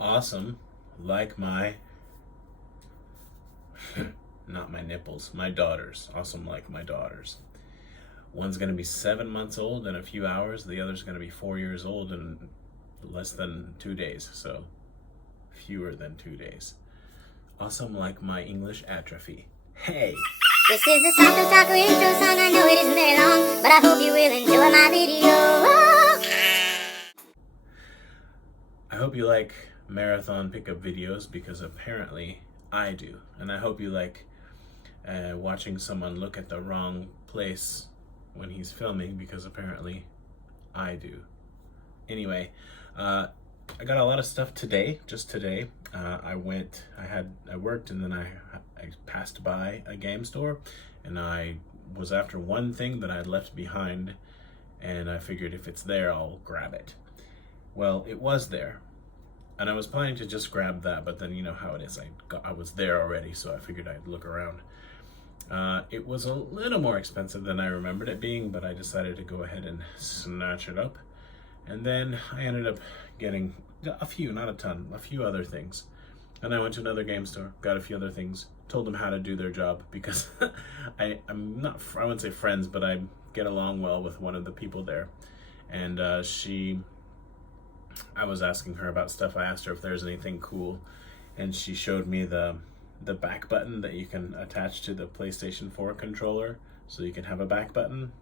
awesome like my not my nipples, my daughters. Awesome like my daughters. One's going to be 7 months old in a few hours. The other's going to be 4 years old in less than 2 days. So fewer than 2 days. Awesome like my English atrophy. Hey! This is the soccer intro song. I know it isn't very long, but I hope you will enjoy my video. I hope you like marathon pickup videos because apparently I do. And I hope you like watching someone look at the wrong place when he's filming because apparently I do. Anyway, I got a lot of stuff today, just today. I worked and then I passed by a game store and I was after one thing that I'd left behind and I figured if it's there, I'll grab it. Well, it was there and I was planning to just grab that, but then you know how it is. I was there already, so I figured I'd look around. It was a little more expensive than I remembered it being, but I decided to go ahead and snatch it up. And then I ended up getting a few, not a ton, a few other things. And I went to another game store, got a few other things, told them how to do their job because I wouldn't say friends, but I get along well with one of the people there. And I was asking her about stuff. I asked her if there's anything cool, and she showed me the back button that you can attach to the PlayStation 4 controller, so you can have a back button.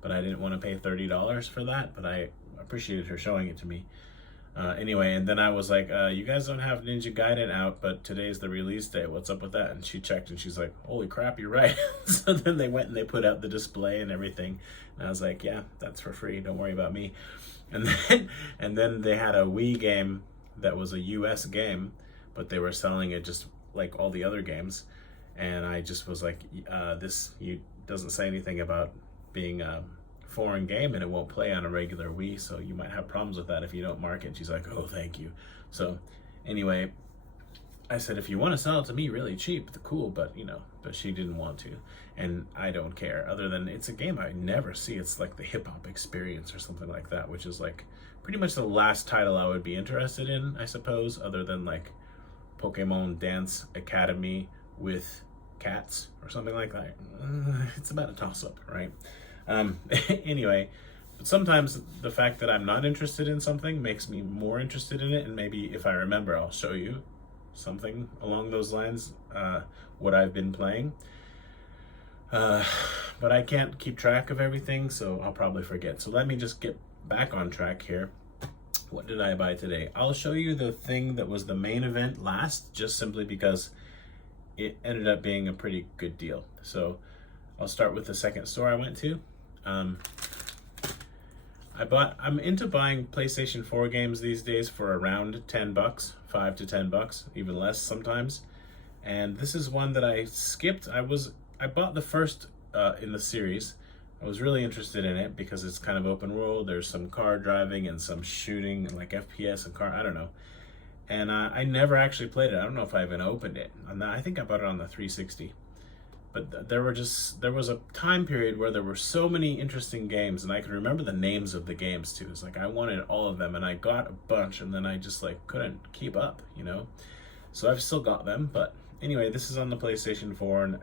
But I didn't want to pay $30 for that, but I appreciated her showing it to me. Anyway, and then I was like, you guys don't have Ninja Gaiden out, but today's the release day. What's up with that? And she checked and she's like, holy crap, you're right. So then they went and they put out the display and everything. And I was like, yeah, that's for free. Don't worry about me. And then they had a Wii game that was a US game, but they were selling it just like all the other games. And I just was like, this doesn't say anything about being a foreign game and it won't play on a regular Wii, so you might have problems with that if you don't mark it. She's like, oh, thank you. So anyway, I said, if you want to sell it to me really cheap, cool, but she didn't want to, and I don't care, other than it's a game I never see. It's like the hip hop experience or something like that, which is like pretty much the last title I would be interested in, I suppose, other than like Pokemon Dance Academy with cats or something like that. It's about a toss-up, right? Anyway, but sometimes the fact that I'm not interested in something makes me more interested in it, and maybe if I remember, I'll show you something along those lines, what I've been playing. But I can't keep track of everything, so I'll probably forget. So let me just get back on track here. What did I buy today? I'll show you the thing that was the main event last, just simply because it ended up being a pretty good deal. So I'll start with the second store I went to. I'm into buying PlayStation 4 games these days for around $10, $5 to $10, even less sometimes. And this is one that I skipped. I bought the first in the series. I was really interested in it because it's kind of open world. There's some car driving and some shooting, like FPS and car, I don't know. And I never actually played it. I don't know if I even opened it. I think I bought it on the 360. But there was a time period where there were so many interesting games, and I can remember the names of the games too. It's like I wanted all of them, and I got a bunch, and then I just like couldn't keep up, So I've still got them, but anyway, this is on the PlayStation 4, and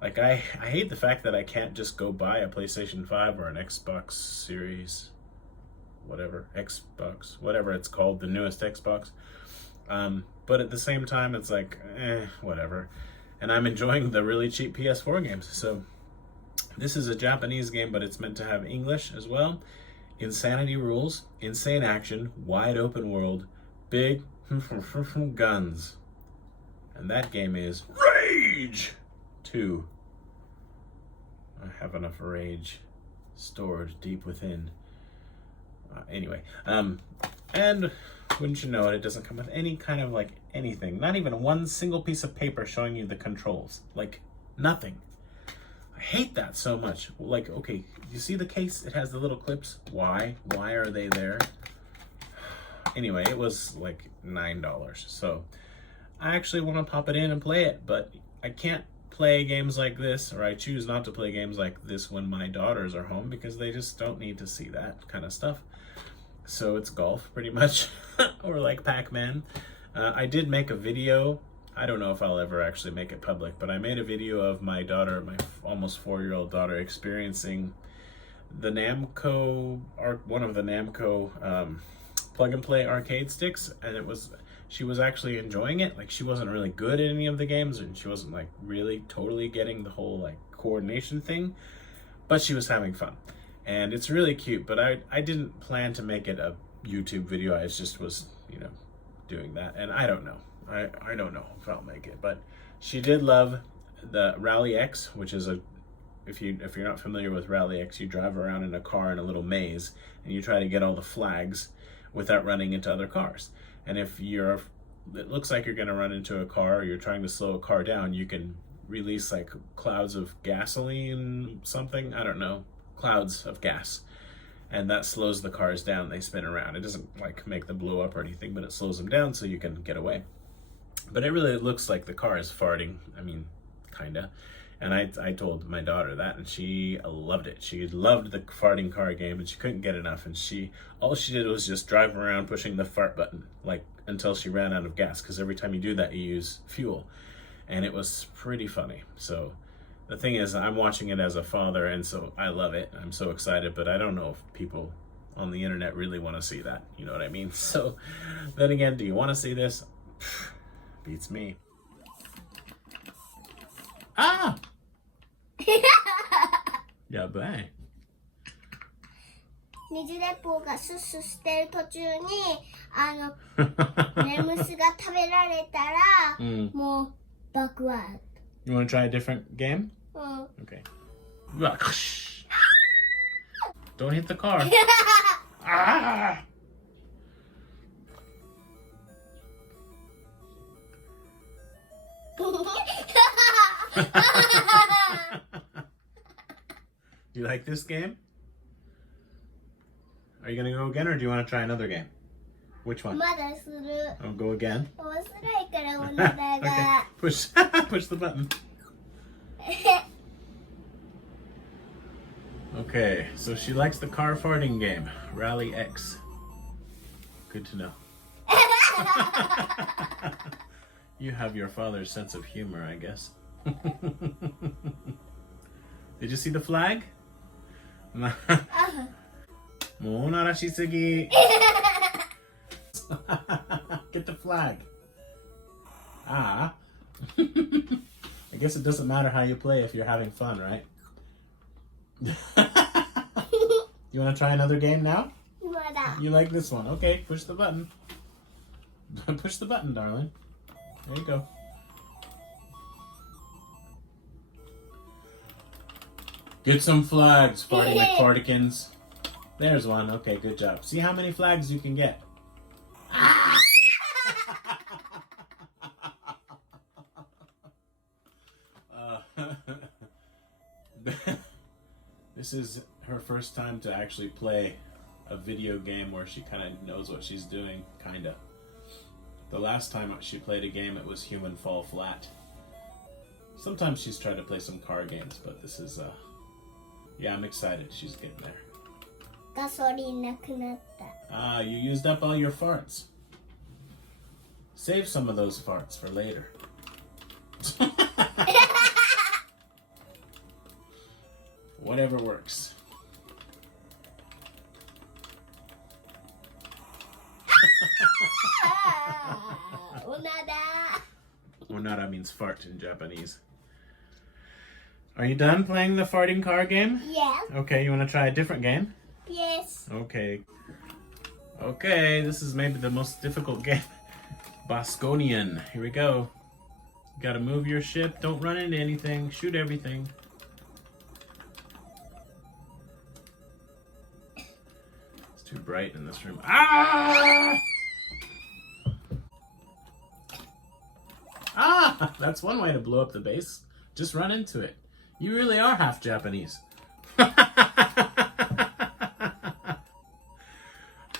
like I hate the fact that I can't just go buy a PlayStation 5 or an Xbox Series, whatever it's called, the newest Xbox. But at the same time, it's like, whatever. And I'm enjoying the really cheap PS4 games. So this is a Japanese game, but it's meant to have English as well. Insanity rules, insane action, wide open world, big guns. And that game is Rage 2. I have enough rage stored deep within. Anyway, and wouldn't you know it, it doesn't come with any kind of like anything. Not even one single piece of paper showing you the controls. Like, nothing. I hate that so much. Like, okay, you see the case? It has the little clips. Why? Why are they there? Anyway, it was like $9. So I actually want to pop it in and play it, but I can't play games like this, or I choose not to play games like this when my daughters are home because they just don't need to see that kind of stuff. So it's golf, pretty much, or like Pac-Man. I did make a video. I don't know if I'll ever actually make it public, but I made a video of my daughter, my almost 4-year-old daughter, experiencing the Namco, one of the Namco plug-and-play arcade sticks, and she was actually enjoying it. Like, she wasn't really good at any of the games, and she wasn't like really totally getting the whole like coordination thing, but she was having fun. And it's really cute, but I didn't plan to make it a YouTube video. I just was, doing that. And I don't know. I don't know if I'll make it. But she did love the Rally X, which is if you're not familiar with Rally X, you drive around in a car in a little maze, and you try to get all the flags without running into other cars. And if it looks like you're going to run into a car, or you're trying to slow a car down, you can release like clouds of gasoline, something, I don't know. Clouds of gas, and that slows the cars down. They spin around. It doesn't like make them blow up or anything, but it slows them down so you can get away. But it really looks like the car is farting. I mean, kinda. And I told my daughter that, and she loved it. She loved the farting car game, and she couldn't get enough. And all she did was just drive around pushing the fart button, like until she ran out of gas. Because every time you do that, you use fuel, and it was pretty funny. So. The thing is, I'm watching it as a father, and so I love it. I'm so excited, but I don't know if people on the internet really want to see that. You know what I mean? So, then again, do you want to see this? Beats me. Ah! Yeah, bye. 水鉄砲がスッスしてる途中にネムスが食べられたら、もう爆発。You want to try a different game? Okay. Don't hit the car. Ah! Do you like this game? Are you going to go again, or do you want to try another game? Which one? まだする。I'll go again. 面白いからお腹が。Okay. Push the button. Okay, so she likes the car farting game, Rally X. Good to know. You have your father's sense of humor, I guess. Did you see the flag? もうおならしすぎ。Get the flag. Ah. I guess it doesn't matter how you play if you're having fun, right? You want to try another game now? まだ。 You like this one? Okay, push the button. Push the button, darling. There you go. Get some flags, Farty McFartikins. There's one. Okay, good job. See how many flags you can get. This is her first time to actually play a video game where she kind of knows what she's doing, kinda. The last time she played a game, it was Human Fall Flat. Sometimes she's tried to play some car games, but this is, yeah, I'm excited. She's getting there. ガソリンなくなった。 Ah, you used up all your farts. Save some of those farts for later. Whatever works. Onada. Onara means fart in Japanese. Are you done playing the farting car game? Yeah. Okay, you want to try a different game? Yes. Okay. Okay, this is maybe the most difficult game. Bosconian. Here we go. You gotta move your ship. Don't run into anything. Shoot everything. It's too bright in this room. Ah! Ah! That's one way to blow up the base. Just run into it. You really are half Japanese.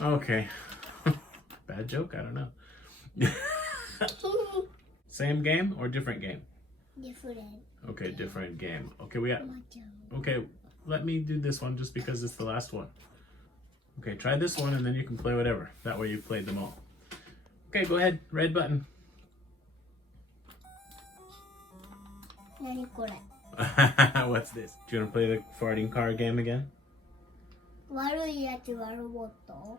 Okay. Bad joke? I don't know. Same game or different game? Different. Okay, different game. Okay, we got... Okay, let me do this one just because it's the last one. Okay, try this one and then you can play whatever. That way you've played them all. Okay, go ahead. Red button. 何これ What's this? Do you want to play the farting car game again? 悪いやつがロボット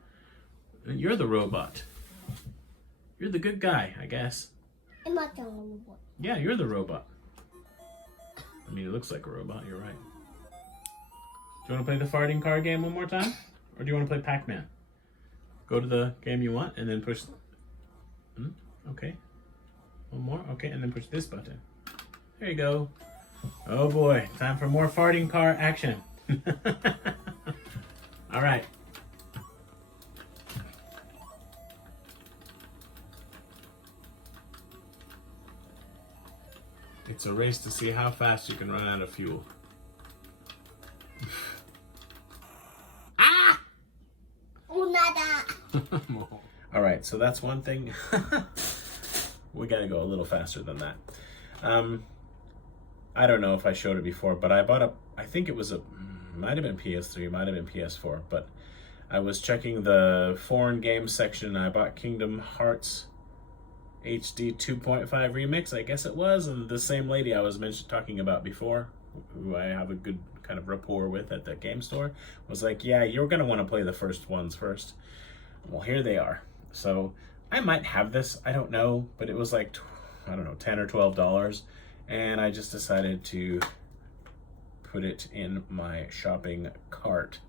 You're the robot. You're the good guy, I guess. エマちゃんがロボット Yeah, you're the robot. I mean, it looks like a robot. You're right. Do you want to play the farting car game one more time? Or do you want to play Pac-Man? Go to the game you want and then push... Okay. One more. Okay, and then push this button. There you go. Oh boy, time for more farting car action. All right. It's a race to see how fast you can run out of fuel. Ah! 女だ All right, so that's one thing. We gotta go a little faster than that. I don't know if I showed it before, but I bought I think it was might have been PS3, might have been PS4, but I was checking the foreign games section. I bought Kingdom Hearts HD 2.5 Remix, I guess it was, and the same lady I was talking about before, who I have a good kind of rapport with at the game store, was like, yeah, you're gonna want to play the first ones first. Well, here they are. So I might have this, I don't know, but it was like, I don't know, $10 or $12, and I just decided to put it in my shopping cart.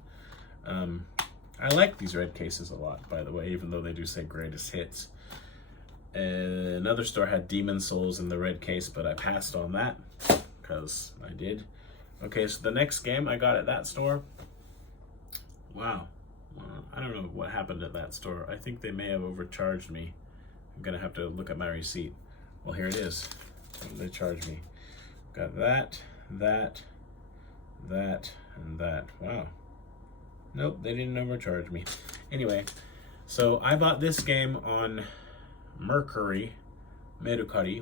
I like these red cases a lot, by the way, even though they do say greatest hits. Another store had Demon Souls in the red case, but I passed on that because I did. Okay, so the next game I got at that store. Wow. I don't know what happened at that store. I think they may have overcharged me. I'm gonna have to look at my receipt. Well, here it is. They charged me. Got that, that, and that. Wow. Nope, they didn't overcharge me. Anyway, so I bought this game on Mercari,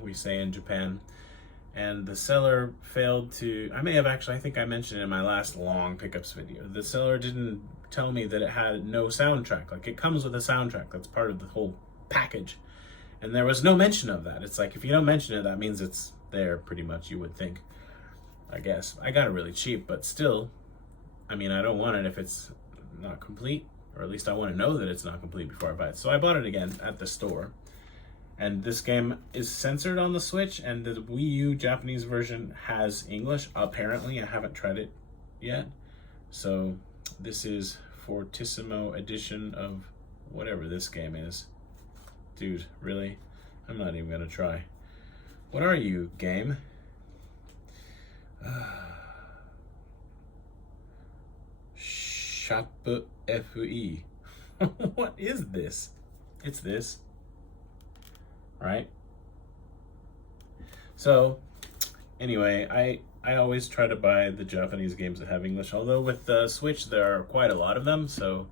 we say in Japan, and the seller failed to, I think I mentioned it in my last long pickups video. The seller didn't tell me that it had no soundtrack. Like, it comes with a soundtrack, that's part of the whole package. And there was no mention of that. It's like, if you don't mention it, that means it's there, pretty much, you would think. I guess. I got it really cheap, but still, I mean, I don't want it if it's not complete, or at least I want to know that it's not complete before I buy it. So I bought it again at the store. And this game is censored on the Switch, and the Wii U Japanese version has English. Apparently, I haven't tried it yet. So this is Fortissimo edition of whatever this game is. Dude, really? I'm not even gonna try. What are you, game? Shop FE. What is this? It's this. Right? So, anyway, I always try to buy the Japanese games that have English, although with the Switch there are quite a lot of them, so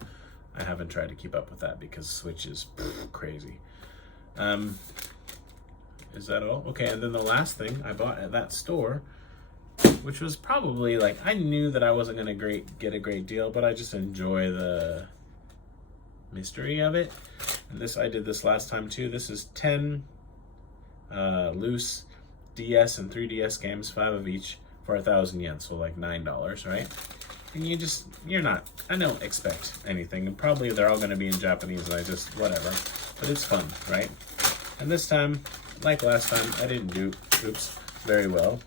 I haven't tried to keep up with that because Switch is crazy. Is that all? Okay, and then the last thing I bought at that store, which was probably like, I knew that I wasn't gonna get a great deal, but I just enjoy the mystery of it. And this, I did this last time too. This is 10 loose DS and 3DS games, 5 of each, for 1,000 yen, so like $9, right? And I don't expect anything, and probably they're all gonna be in Japanese, and I just, whatever. But it's fun, right? And this time, like last time, I didn't do, very well.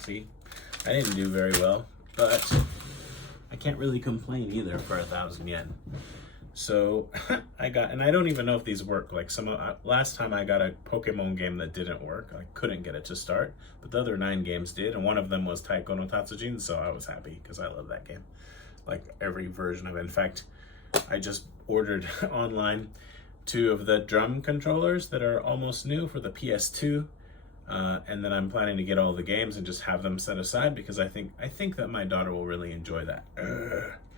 See? I didn't do very well, but I can't really complain either for 1,000 yen. So I don't even know if these work. Like last time I got a Pokemon game that didn't work. I couldn't get it to start, but the other 9 games did, and one of them was Taiko no Tatsujin, so I was happy because I love that game. Like every version of it. In fact, I just ordered online 2 of the drum controllers that are almost new for the PS2. And then I'm planning to get all the games and just have them set aside because I think that my daughter will really enjoy that.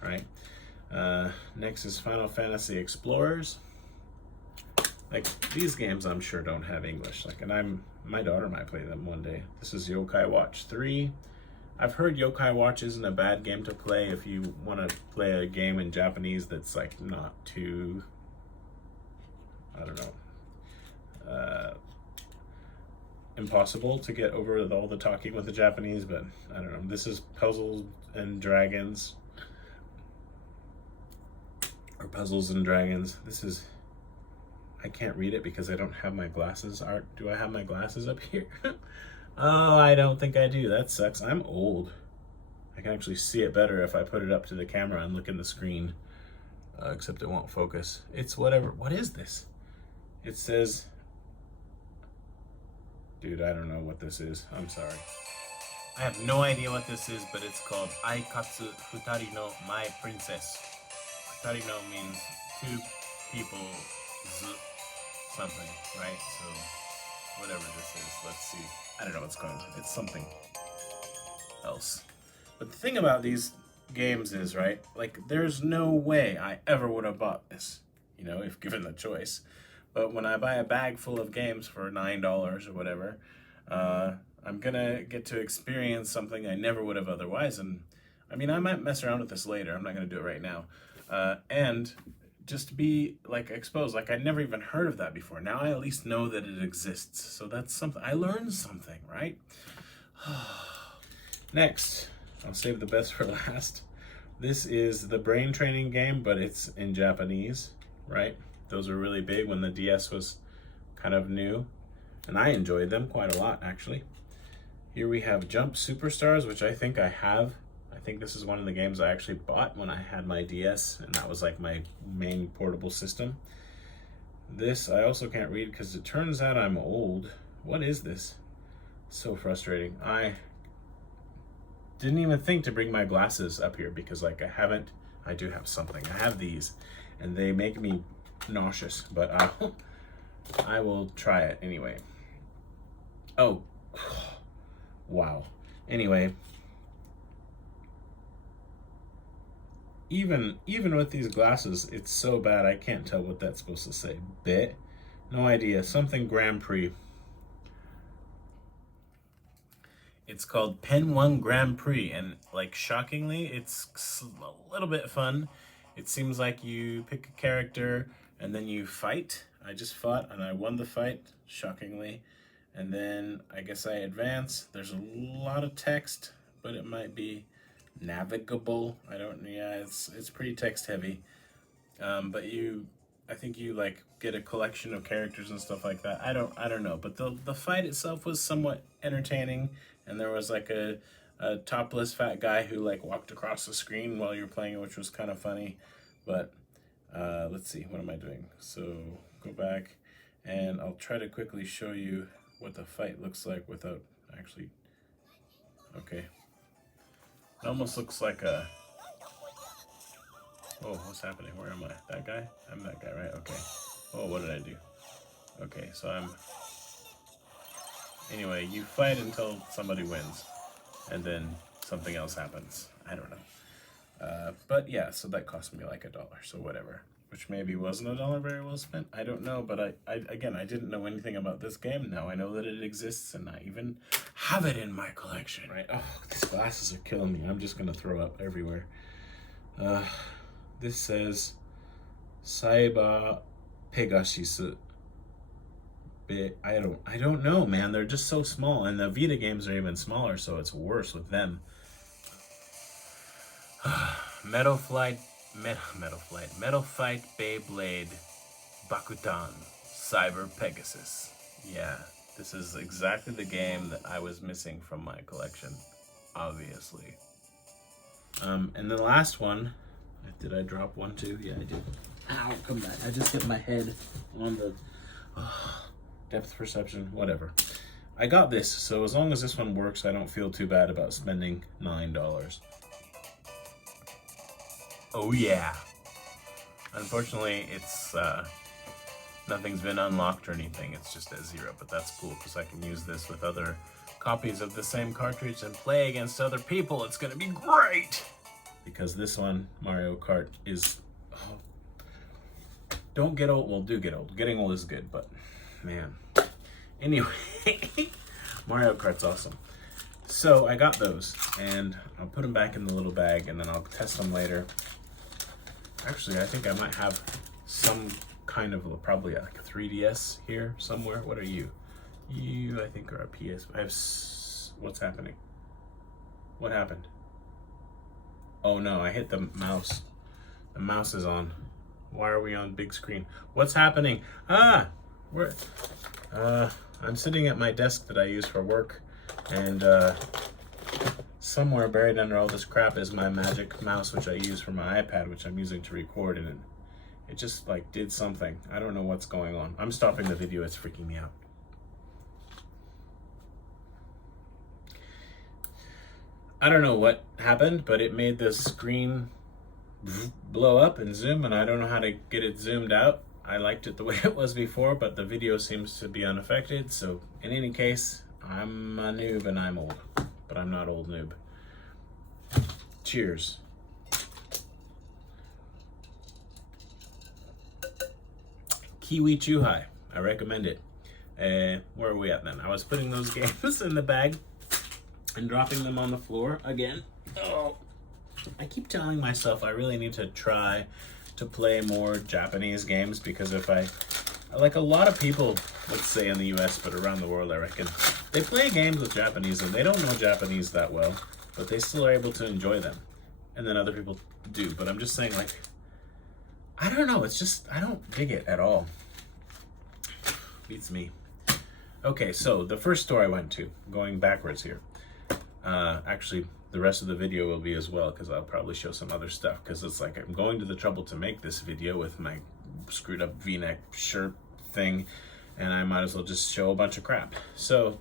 Right? Next is Final Fantasy Explorers. Like, these games I'm sure don't have English. Like, and my daughter might play them one day. This is Yokai Watch 3. I've heard Yokai Watch isn't a bad game to play if you want to play a game in Japanese that's like not too, I don't know, impossible to get over all the talking with the Japanese, but I don't know. This is Puzzles and Dragons. Or Puzzles and Dragons. This is, I can't read it because I don't have my glasses. Do I have my glasses up here? Oh, I don't think I do. That sucks. I'm old. I can actually see it better if I put it up to the camera and look in the screen. Except it won't focus. It's whatever. What is this? It says, dude, I don't know what this is. I'm sorry. I have no idea what this is, but it's called Aikatsu Futari no My Princess. Futari no means two people, something, right? So, whatever this is, let's see. I don't know what's going on. It's something else. But the thing about these games is, right, like, there's no way I ever would have bought this, you know, if given the choice. But when I buy a bag full of games for $9 or whatever, I'm gonna get to experience something I never would have otherwise. And I mean, I might mess around with this later. I'm not gonna do it right now. And just be like exposed, like I'd never even heard of that before. Now I at least know that it exists. So that's something, I learned something, right? Next, I'll save the best for last. This is the brain training game, but it's in Japanese, right? Those were really big when the DS was kind of new, and I enjoyed them quite a lot, actually. Here we have Jump Superstars, which I think I have. I think this is one of the games I actually bought when I had my DS, and that was like my main portable system. This I also can't read because it turns out I'm old. What is this? So frustrating. I didn't even think to bring my glasses up here because like I do have something. I have these and they make me nauseous, but I will try it anyway. Oh, wow. Anyway, even with these glasses, it's so bad I can't tell what that's supposed to say. Bit? No idea. Something Grand Prix. It's called Pen 1 Grand Prix, and like shockingly, it's a little bit fun. It seems like you pick a character and then you fight. I just fought and I won the fight, shockingly. And then I guess I advance. There's a lot of text, but it might be navigable. It's pretty text heavy. But I think you like get a collection of characters and stuff like that. I don't know, but the fight itself was somewhat entertaining, and there was like a topless fat guy who like walked across the screen while you were playing it, which was kind of funny. But let's see, what am I doing? So go back, and I'll try to quickly show you what the fight looks like without actually. Okay. It almost looks like a. Oh, what's happening? Where am I? That guy? I'm that guy, right? Okay. Oh, what did I do? Okay, so I'm. Anyway, you fight until somebody wins, and then something else happens. I don't know. But yeah, so that cost me like $1, so whatever. Which maybe wasn't $1 very well spent. I don't know, but I didn't know anything about this game. Now I know that it exists, and I even have it in my collection. Right? Oh, these glasses are killing me. I'm just gonna throw up everywhere. This says Cyber Pegasus. I don't know, man. They're just so small, and the Vita games are even smaller, so it's worse with them. Metal Fight Beyblade Bakutan Cyber Pegasus. Yeah, this is exactly the game that I was missing from my collection, obviously. And the last one, did I drop one too? Yeah, I did. Ow, come back. I just hit my head on the depth perception, whatever. I got this, so as long as this one works, I don't feel too bad about spending $9. Oh yeah. Unfortunately, it's nothing's been unlocked or anything. It's just at 0, but that's cool because I can use this with other copies of the same cartridge and play against other people. It's gonna be great! Because this one, Mario Kart, is... Oh, don't get old. Well, do get old. Getting old is good, but man. Anyway, Mario Kart's awesome. So I got those, and I'll put them back in the little bag, and then I'll test them later. Actually, I think I might have some kind of, probably like a 3DS here somewhere. What are you? You, I think, are a PS. What's happening? What happened? Oh no, I hit the mouse. The mouse is on. Why are we on big screen? What's happening? I'm sitting at my desk that I use for work, and somewhere buried under all this crap is my magic mouse, which I use for my iPad, which I'm using to record, and it just like did something. I don't know what's going on. I'm stopping the video, it's freaking me out. I don't know what happened, but it made the screen blow up and zoom, and I don't know how to get it zoomed out. I liked it the way it was before, but the video seems to be unaffected. So in any case, I'm a noob and I'm old, but I'm not old noob. Cheers. Kiwi Chuhai, I recommend it. Where are we at then? I was putting those games in the bag and dropping them on the floor again. Oh, I keep telling myself I really need to try to play more Japanese games, because if like a lot of people, let's say in the US, but around the world, I reckon, they play games with Japanese and they don't know Japanese that well, but they still are able to enjoy them. And then other people do, but I'm just saying, like, I don't know, it's just, I don't dig it at all. Beats me. Okay, so the first store I went to, going backwards here, actually, the rest of the video will be as well, because I'll probably show some other stuff, because it's like I'm going to the trouble to make this video with my screwed up v-neck shirt thing, and I might as well just show a bunch of crap. So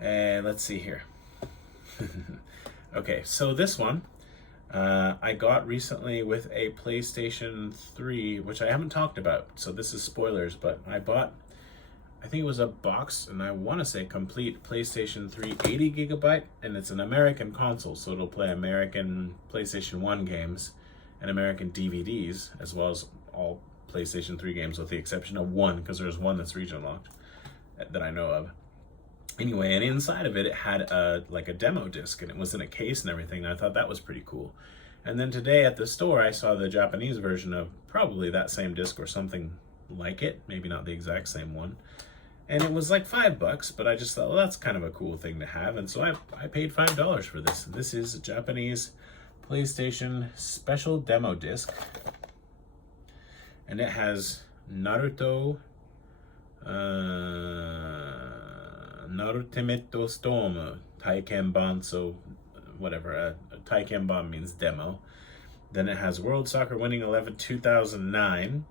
let's see here. Okay, so this one I got recently with a PlayStation 3, which I haven't talked about, so this is spoilers, but I bought, I think it was a box, and I want to say complete PlayStation 3 80 gigabyte, and it's an American console, so it'll play American PlayStation 1 games and American DVDs, as well as all PlayStation 3 games, with the exception of one, because there's one that's region locked that I know of. Anyway, and inside of it, it had like a demo disc, and it was in a case and everything, and I thought that was pretty cool. And then today at the store, I saw the Japanese version of probably that same disc or something like it, maybe not the exact same one. And it was like $5, but I just thought, well, that's kind of a cool thing to have. And so I paid $5 for this. This is a Japanese PlayStation special demo disc. And it has Naruto, Naruto Storm, Taikenban, so whatever, Taikenban means demo. Then it has World Soccer Winning 11 2009,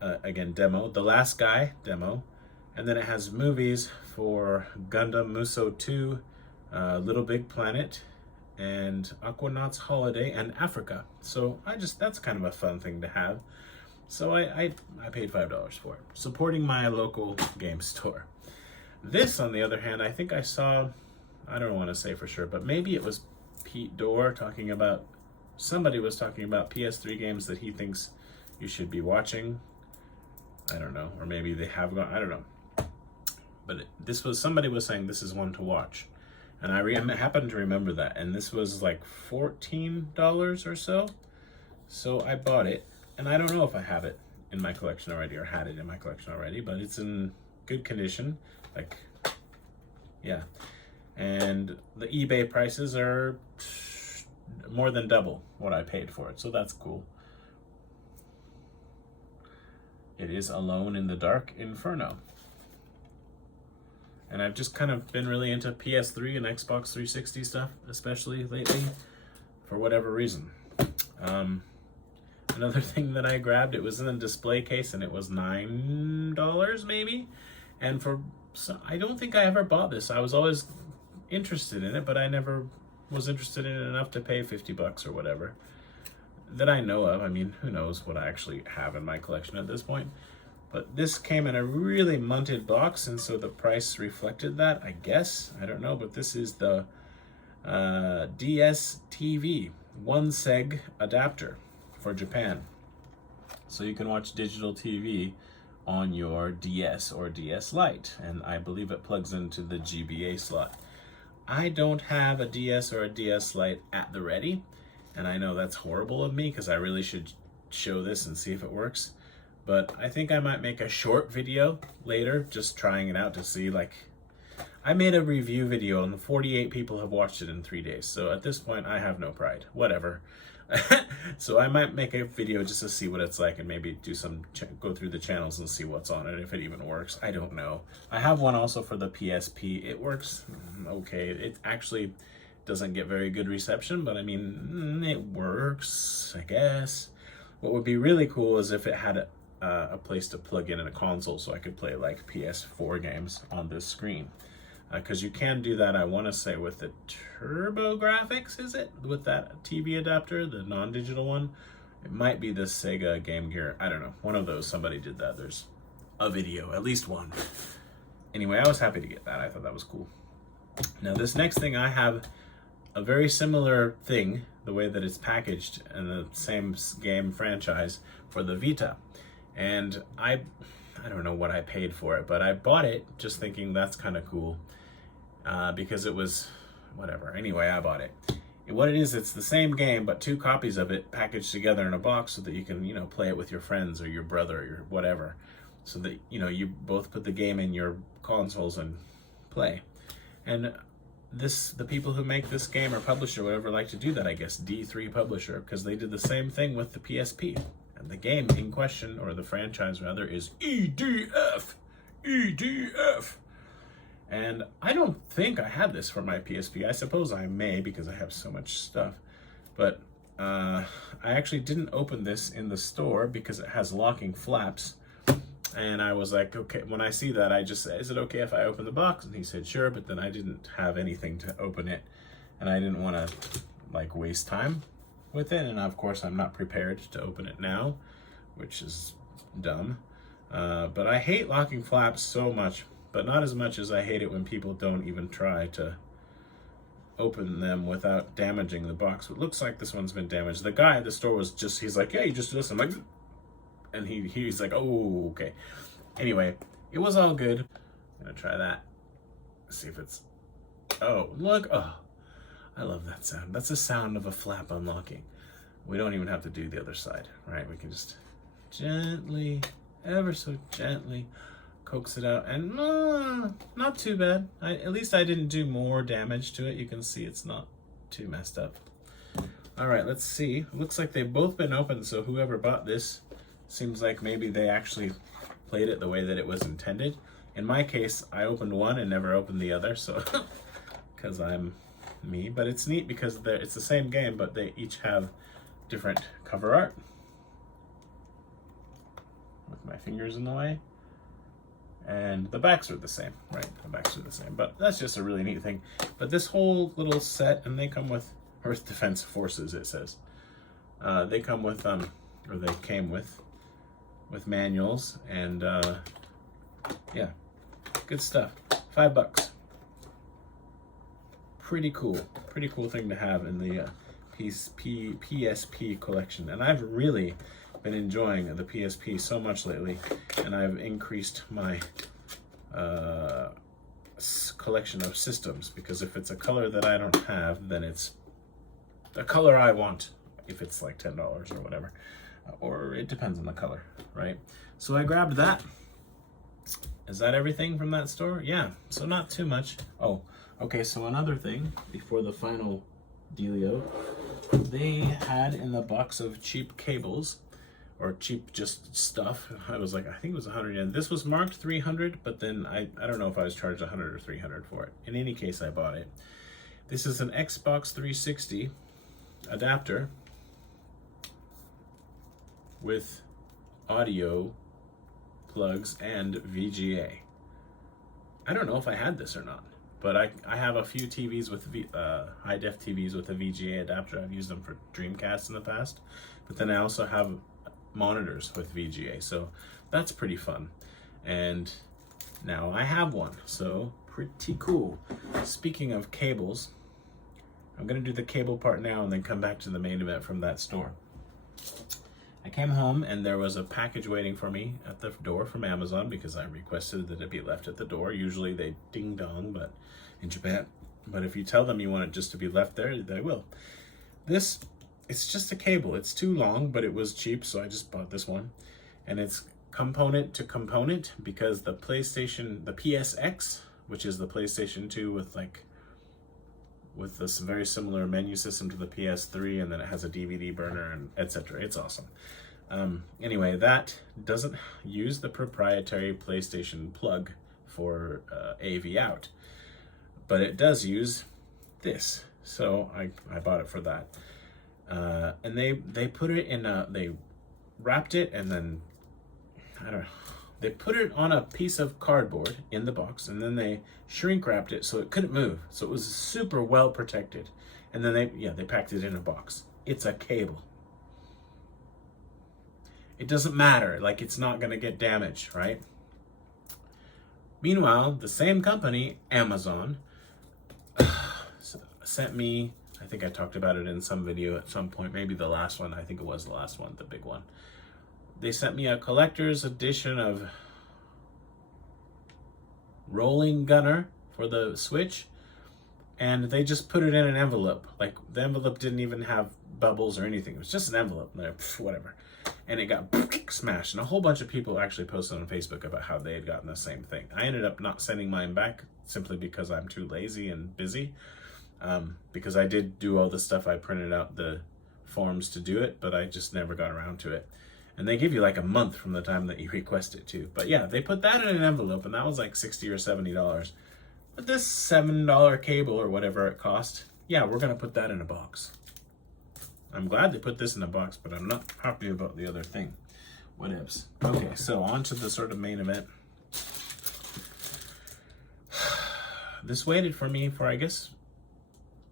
again, demo. The Last Guy, demo. And then it has movies for Gundam Musou 2, Little Big Planet, and Aquanaut's Holiday, and Africa. So that's kind of a fun thing to have. So I paid $5 for it, supporting my local game store. This, on the other hand, I think I saw, I don't want to say for sure, but maybe it was Pete Dorr talking about, somebody was talking about PS3 games that he thinks you should be watching. I don't know, or maybe they have gone, I don't know. But somebody was saying this is one to watch. And I happened to remember that. And this was like $14 or so. So I bought it. And I don't know if I have it in my collection already, or had it in my collection already, but it's in good condition. Like, yeah. And the eBay prices are more than double what I paid for it. So that's cool. It is Alone in the Dark Inferno. And I've just kind of been really into PS3 and Xbox 360 stuff, especially lately, for whatever reason. Another thing that I grabbed, it was in a display case, and it was $9 maybe. And I don't think I ever bought this. I was always interested in it, but I never was interested in it enough to pay $50 or whatever that I know of. I mean, who knows what I actually have in my collection at this point. But this came in a really munted box, and so the price reflected that, I guess. I don't know, but this is the DS-TV 1 seg adapter for Japan. So you can watch digital TV on your DS or DS Lite, and I believe it plugs into the GBA slot. I don't have a DS or a DS Lite at the ready, and I know that's horrible of me because I really should show this and see if it works. But I think I might make a short video later, just trying it out to see, like, I made a review video and 48 people have watched it in 3 days. So at this point, I have no pride, whatever. So I might make a video just to see what it's like and maybe do some, go through the channels and see what's on it, if it even works. I don't know. I have one also for the PSP. It works okay. It actually doesn't get very good reception, but I mean, it works, I guess. What would be really cool is if it had a place to plug in a console so I could play like PS4 games on this screen. Because you can do that, I want to say, with the Turbo Graphics, is it? With that TV adapter, the non-digital one? It might be the Sega Game Gear. I don't know. One of those, somebody did that. There's a video, at least one. Anyway, I was happy to get that. I thought that was cool. Now, this next thing, I have a very similar thing, the way that it's packaged in the same game franchise for the Vita. And I don't know what I paid for it, but I bought it just thinking that's kind of cool. Because it was whatever. Anyway, I bought it. What it is, it's the same game, but 2 copies of it packaged together in a box so that you can, you know, play it with your friends or your brother or your whatever. So that, you know, you both put the game in your consoles and play. And the people who make this game or publisher or whatever like to do that, I guess, D3 Publisher, because they did the same thing with the PSP. And the game in question, or the franchise rather, is EDF. EDF. And I don't think I had this for my PSP. I suppose I may because I have so much stuff. But I actually didn't open this in the store because it has locking flaps. And I was like, okay, when I see that, I just say, is it okay if I open the box? And he said, sure, but then I didn't have anything to open it. And I didn't want to, like, waste time with it. And of course, I'm not prepared to open it now, which is dumb. But I hate locking flaps so much. But not as much as I hate it when people don't even try to open them without damaging the box. It looks like this one's been damaged. The guy at the store was just, he's like, yeah, you just do this. I'm like, and he's like, oh, okay. Anyway, it was all good. I'm gonna try that. See if it's, oh, look, oh, I love that sound. That's the sound of a flap unlocking. We don't even have to do the other side, right? We can just gently, ever so gently, coax it out, and not too bad. At least I didn't do more damage to it. You can see it's not too messed up. All right, let's see. Looks like they've both been opened, so whoever bought this seems like maybe they actually played it the way that it was intended. In my case, I opened one and never opened the other, so because I'm me. But it's neat because it's the same game, but they each have different cover art. With my fingers in the way. And the backs are the same, right? The backs are the same, but that's just a really neat thing. But this whole little set, and they come with Earth Defense Forces, it says. They come with, or they came with manuals, and yeah, good stuff. $5. Pretty cool thing to have in the PSP collection. And I've really been enjoying the PSP so much lately, and I've increased my collection of systems, because if it's a color that I don't have, then it's a color I want, if it's like $10 or whatever, or it depends on the color, right? So I grabbed that. Is that everything from that store? Yeah, so not too much. Oh, okay, so another thing before the final dealio, they had in the box of cheap cables, or cheap just stuff. I was like, I think it was 100 yen. This was marked 300, but then I don't know if I was charged 100 or 300 for it. In any case, I bought it. This is an Xbox 360 adapter with audio plugs and VGA. I don't know if I had this or not, but I have a few TVs with high-def TVs with a VGA adapter. I've used them for Dreamcast in the past, but then I also have monitors with VGA, so that's pretty fun. And now I have one, so pretty cool. Speaking of cables, I'm gonna do the cable part now and then come back to the main event from that store. I came home and there was a package waiting for me at the door from Amazon because I requested that it be left at the door. Usually they ding dong, but in Japan But if you tell them you want it just to be left there, they will. This, it's just a cable. It's too long, but it was cheap, so I just bought this one. And it's component to component because the PSX, which is the PlayStation 2 with this very similar menu system to the PS3, and then it has a DVD burner and etc. It's awesome. Anyway, that doesn't use the proprietary PlayStation plug for AV out, but it does use this. So I bought it for that. And they put it in they wrapped it, and then I don't know, they put it on a piece of cardboard in the box, and then they shrink wrapped it so it couldn't move, so it was super well protected. And then they packed it in a box. It's a cable. It doesn't matter, like, it's not gonna get damaged, right? Meanwhile, the same company, Amazon, sent me, I think I talked about it in some video at some point, maybe the last one, I think it was the last one, the big one. They sent me a collector's edition of Rolling Gunner for the Switch, and they just put it in an envelope. Like, the envelope didn't even have bubbles or anything. It was just an envelope. And whatever. And it got smashed. And a whole bunch of people actually posted on Facebook about how they had gotten the same thing. I ended up not sending mine back simply because I'm too lazy and busy. Because I did do all the stuff. I printed out the forms to do it, but I just never got around to it. And they give you like a month from the time that you request it too. But yeah, they put that in an envelope, and that was like $60 or $70. But this $7 cable or whatever it cost, yeah, we're gonna put that in a box. I'm glad they put this in a box, but I'm not happy about the other thing. Whatevs. Okay, so on to the sort of main event. This waited for me for, I guess,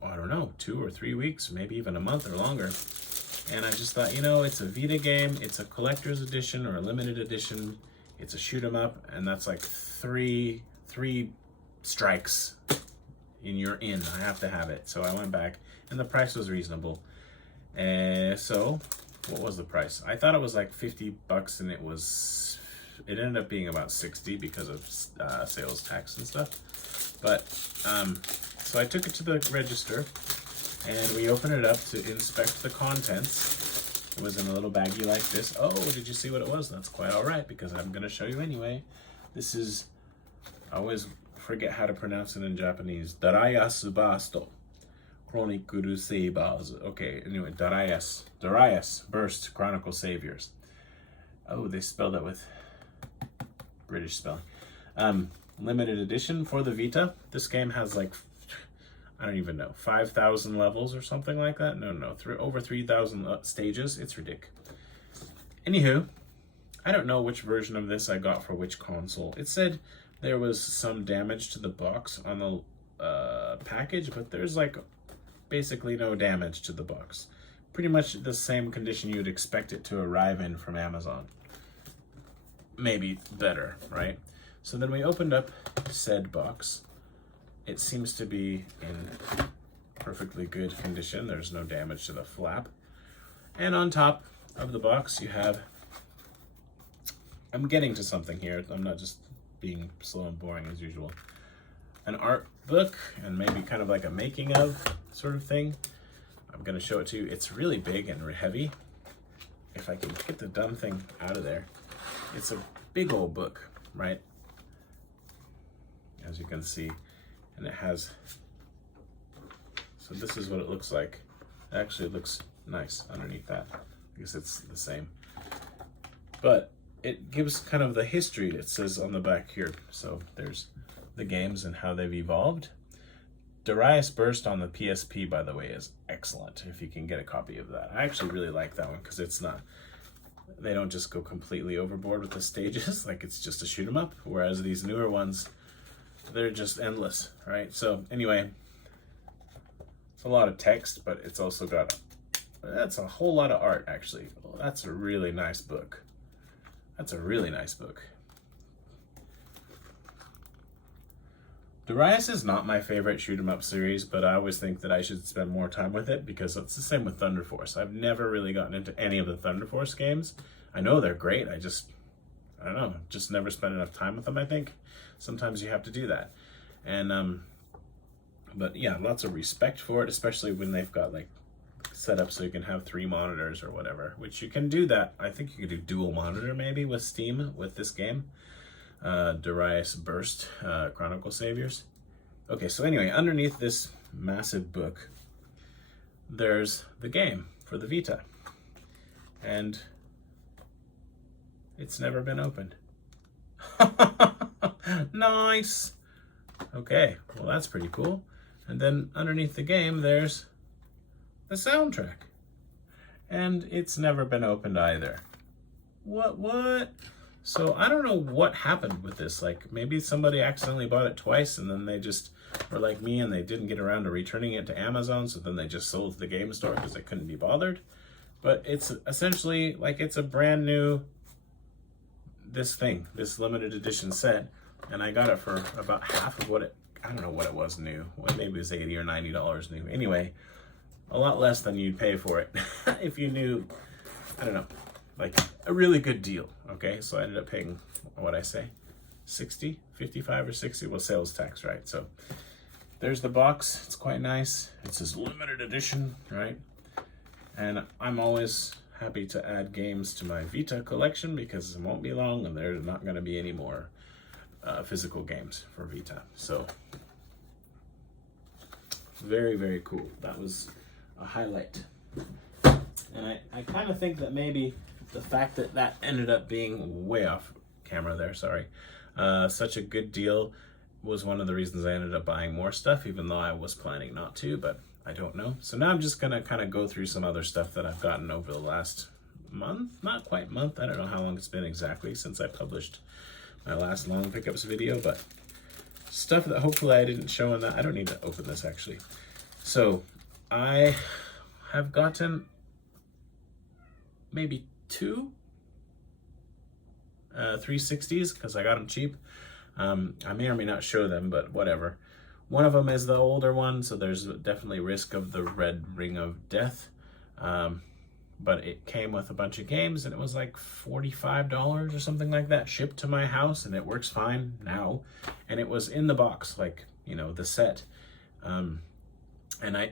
I don't know, 2 or 3 weeks, maybe even a month or longer. And I just thought, you know, it's a Vita game, it's a collector's edition or a limited edition, it's a shoot 'em up, and that's like three strikes and you're in. I have to have it. So I went back, and the price was reasonable. So what was the price? I thought it was like $50, and it ended up being about 60 because of sales tax and stuff. But so I took it to the register, and we opened it up to inspect the contents. It was in a little baggie like this. Oh, did you see what it was? That's quite all right, because I'm going to show you anyway. This is, I always forget how to pronounce it in Japanese. Darius Basto. Chronicuru Seibas. Okay, anyway, Darius. Darius Burst Chronicle Saviors. Oh, they spelled it with British spelling. Limited edition for the Vita. This game has like, I don't even know, 5,000 levels or something like that. No, over 3,000 stages. It's ridiculous. Anywho, I don't know which version of this I got for which console. It said there was some damage to the box on the package, but there's like basically no damage to the box. Pretty much the same condition you'd expect it to arrive in from Amazon. Maybe better, right? So then we opened up said box. It seems to be in perfectly good condition. There's no damage to the flap. And on top of the box you have, I'm getting to something here. I'm not just being slow and boring as usual. An art book, and maybe kind of like a making of sort of thing. I'm gonna show it to you. It's really big and heavy. If I can get the dumb thing out of there. It's a big old book, right? As you can see. And it has, so this is what it looks like. It actually looks nice underneath that. I guess it's the same. But it gives kind of the history, it says on the back here. So there's the games and how they've evolved. Darius Burst on the PSP, by the way, is excellent, if you can get a copy of that. I actually really like that one, because it's not, they don't just go completely overboard with the stages, like it's just a shoot 'em up, whereas these newer ones, they're just endless, right? So anyway, it's a lot of text, but it's also got, that's a whole lot of art, actually. Well, that's a really nice book. That's a really nice book. Darius is not my favorite shoot 'em up series, but I always think that I should spend more time with it, because it's the same with Thunder Force. I've never really gotten into any of the Thunder Force games. I know they're great, I don't know, just never spent enough time with them, I think. Sometimes you have to do that. And But yeah, lots of respect for it, especially when they've got like set up so you can have 3 monitors or whatever, which you can do that. I think you could do dual monitor maybe with Steam with this game. Darius Burst, Chronicle Saviors. Okay, so anyway, underneath this massive book, there's the game for the Vita. And it's never been opened. Nice! Okay, well that's pretty cool. And then underneath the game, there's the soundtrack. And it's never been opened either. What? So I don't know what happened with this. Like maybe somebody accidentally bought it twice and then they just were like me and they didn't get around to returning it to Amazon. So then they just sold to the game store because they couldn't be bothered. But it's essentially like it's a brand new, this limited edition set. And I got it for about half of what I don't know what it was new. Well, maybe it was $80 or $90 new. Anyway, a lot less than you'd pay for it if you knew, I don't know, like a really good deal. Okay, so I ended up paying, what I say, 60, 55 or 60, well, sales tax, right? So there's the box. It's quite nice. It's this limited edition, right? And I'm always happy to add games to my Vita collection because it won't be long and there's not going to be any more physical games for Vita. So very, very cool. That was a highlight. And I kind of think that maybe the fact that that ended up being way off camera there, sorry, such a good deal was one of the reasons I ended up buying more stuff, even though I was planning not to, but I don't know. So now I'm just gonna kind of go through some other stuff that I've gotten over the last month, not quite month. I don't know how long it's been exactly since I published my last long pickups video, but stuff that hopefully I didn't show in that. I don't need to open this actually. So I have gotten maybe 2 360s because I got them cheap. I may or may not show them, but whatever. One of them is the older one, so there's definitely risk of the red ring of death. But it came with a bunch of games and it was like $45 or something like that shipped to my house, and it works fine now. And it was in the box, like, you know, the set. And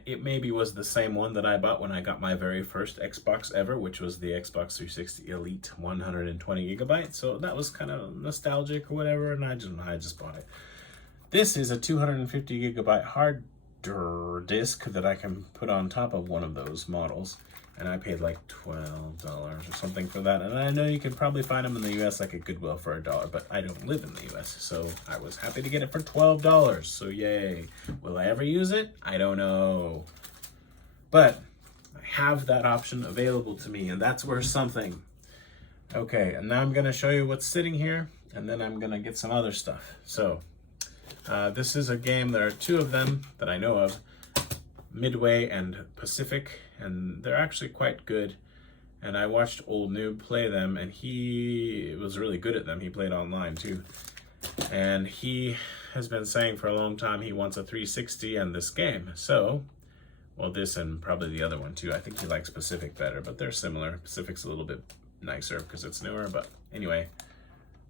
it maybe was the same one that I bought when I got my very first Xbox ever, which was the Xbox 360 Elite 120 gigabytes. So that was kind of nostalgic or whatever, and I just bought it. This is a 250 gigabyte hard disk that I can put on top of one of those models. And I paid like $12 or something for that. And I know you can probably find them in the US like at Goodwill for $1, but I don't live in the US. So I was happy to get it for $12. So yay. Will I ever use it? I don't know. But I have that option available to me, and that's worth something. Okay, and now I'm gonna show you what's sitting here, and then I'm gonna get some other stuff. So this is a game, there are 2 of them that I know of, Midway and Pacific, and they're actually quite good. And I watched Old Noob play them, and he was really good at them. He played online too. And he has been saying for a long time he wants a 360 and this game. So, well, this and probably the other one too. I think he likes Pacific better, but they're similar. Pacific's a little bit nicer because it's newer, but anyway.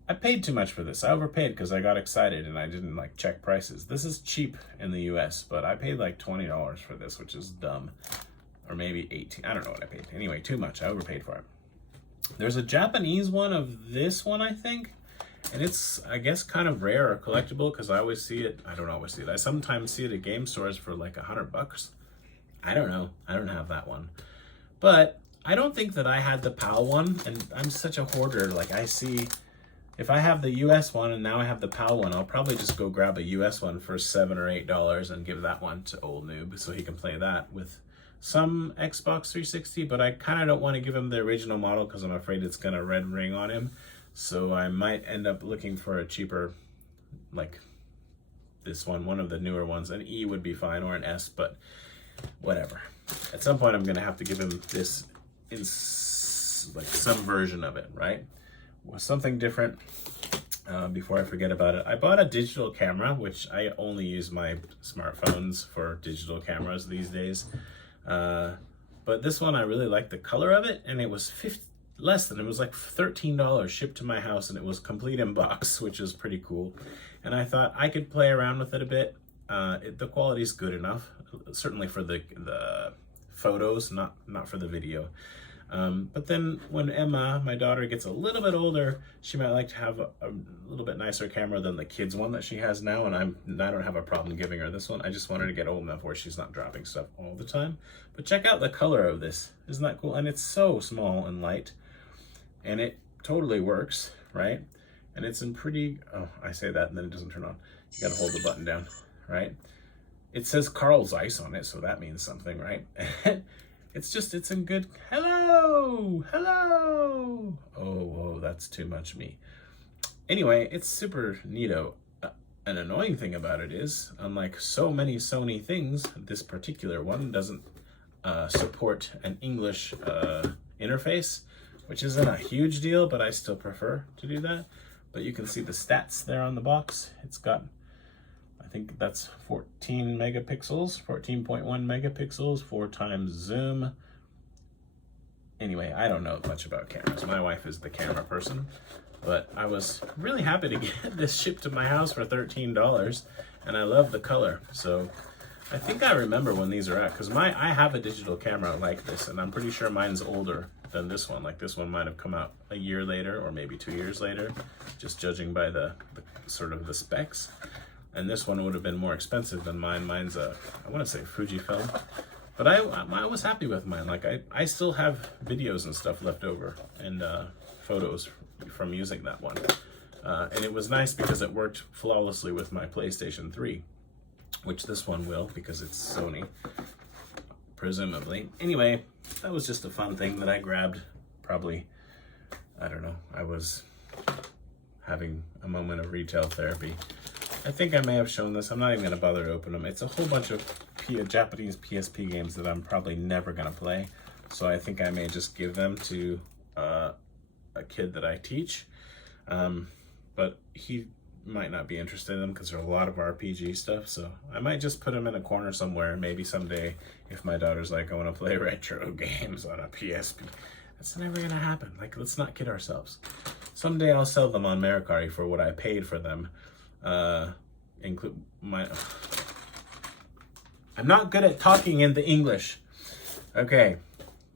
I paid too much for this. I overpaid because I got excited and I didn't like check prices. This is cheap in the US, but I paid like $20 for this, which is dumb. Or maybe 18. I don't know what I paid. Anyway, too much. I overpaid for it. There's a Japanese one of this one, I think. And it's, I guess, kind of rare or collectible because I always see it. I don't always see it. I sometimes see it at game stores for like $100. I don't know. I don't have that one. But I don't think that I had the PAL one. And I'm such a hoarder. Like I see... If I have the US one and now I have the PAL one, I'll probably just go grab a US one for $7 or $8 and give that one to Old Noob so he can play that with some Xbox 360, but I kind of don't want to give him the original model because I'm afraid it's going to red ring on him. So I might end up looking for a cheaper, like this one of the newer ones. An E would be fine, or an S, but whatever. At some point I'm going to have to give him this in like some version of it, right? Was something different. Before I forget about it, I bought a digital camera, which I only use my smartphones for digital cameras these days. But this one, I really liked the color of it, and it was less than, it was like $13 shipped to my house, and it was complete in box, which is pretty cool. And I thought I could play around with it a bit. The quality's good enough, certainly for the photos, not for the video. But then when Emma, my daughter, gets a little bit older, she might like to have a little bit nicer camera than the kids one that she has now, and I don't have a problem giving her this one. I just want her to get old enough where she's not dropping stuff all the time. But check out the color of this. Isn't that cool? And it's so small and light, and it totally works, right? And it's in pretty, oh, I say that and then it doesn't turn on. You gotta hold the button down, right? It says Carl's Ice on it, so that means something, right? It's in good, hello. Oh, that's too much me. Anyway, it's super neato. An annoying thing about it is, unlike so many Sony things, this particular one doesn't support an English interface, which isn't a huge deal, but I still prefer to do that. But you can see the stats there on the box. It's got, I think that's 14 megapixels, 14.1 megapixels, 4 times zoom. Anyway, I don't know much about cameras. My wife is the camera person, but I was really happy to get this shipped to my house for $13, and I love the color. So I think I remember when these are out, because I have a digital camera like this, and I'm pretty sure mine's older than this one. Like this one might have come out a year later or maybe 2 years later, just judging by the sort of the specs. And this one would have been more expensive than mine. Mine's I want to say Fujifilm, but I was happy with mine. Like I still have videos and stuff left over, and photos from using that one. And it was nice because it worked flawlessly with my PlayStation 3, which this one will because it's Sony, presumably. Anyway, that was just a fun thing that I grabbed. Probably, I don't know, I was having a moment of retail therapy. I think I may have shown this. I'm not even going to bother to open them. It's a whole bunch of Japanese PSP games that I'm probably never going to play. So I think I may just give them to a kid that I teach. But he might not be interested in them because there's a lot of RPG stuff. So I might just put them in a corner somewhere. Maybe someday if my daughter's like, I want to play retro games on a PSP. That's never going to happen. Like, let's not kid ourselves. Someday I'll sell them on Mercari for what I paid for them. Include my, I'm not good at talking in the English. Okay,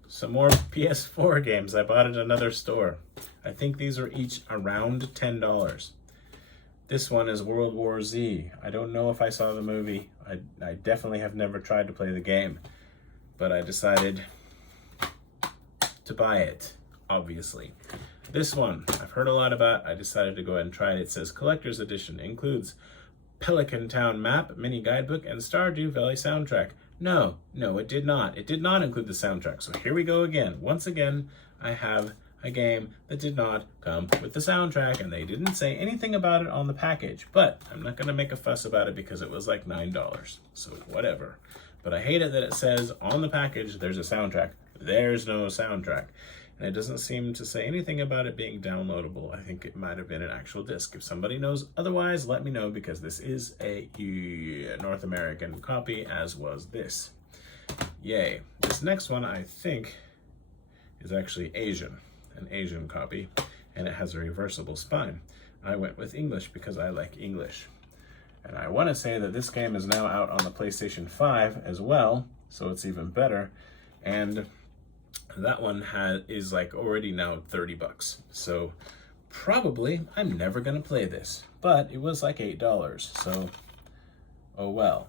some more PS4 games I bought at another store. I think these are each around $10. This one is World War Z. I don't know if I saw the movie. I definitely have never tried to play the game, but I decided to buy it, obviously. This one, I've heard a lot about. I decided to go ahead and try it. It says Collector's Edition. Includes Pelican Town map, mini guidebook, and Stardew Valley soundtrack. No, it did not. It did not include the soundtrack. So here we go again. Once again, I have a game that did not come with the soundtrack, and they didn't say anything about it on the package. But I'm not going to make a fuss about it because it was like $9. So whatever. But I hate it that it says on the package there's a soundtrack. There's no soundtrack. And it doesn't seem to say anything about it being downloadable. I think it might have been an actual disc. If somebody knows otherwise, let me know, because this is a North American copy, as was this. Yay. This next one, I think, is actually Asian, an Asian copy, and it has a reversible spine. I went with English because I like English. And I want to say that this game is now out on the PlayStation 5 as well, so it's even better. And that one is like already now $30. So probably I'm never gonna play this, but it was like $8. So, oh well.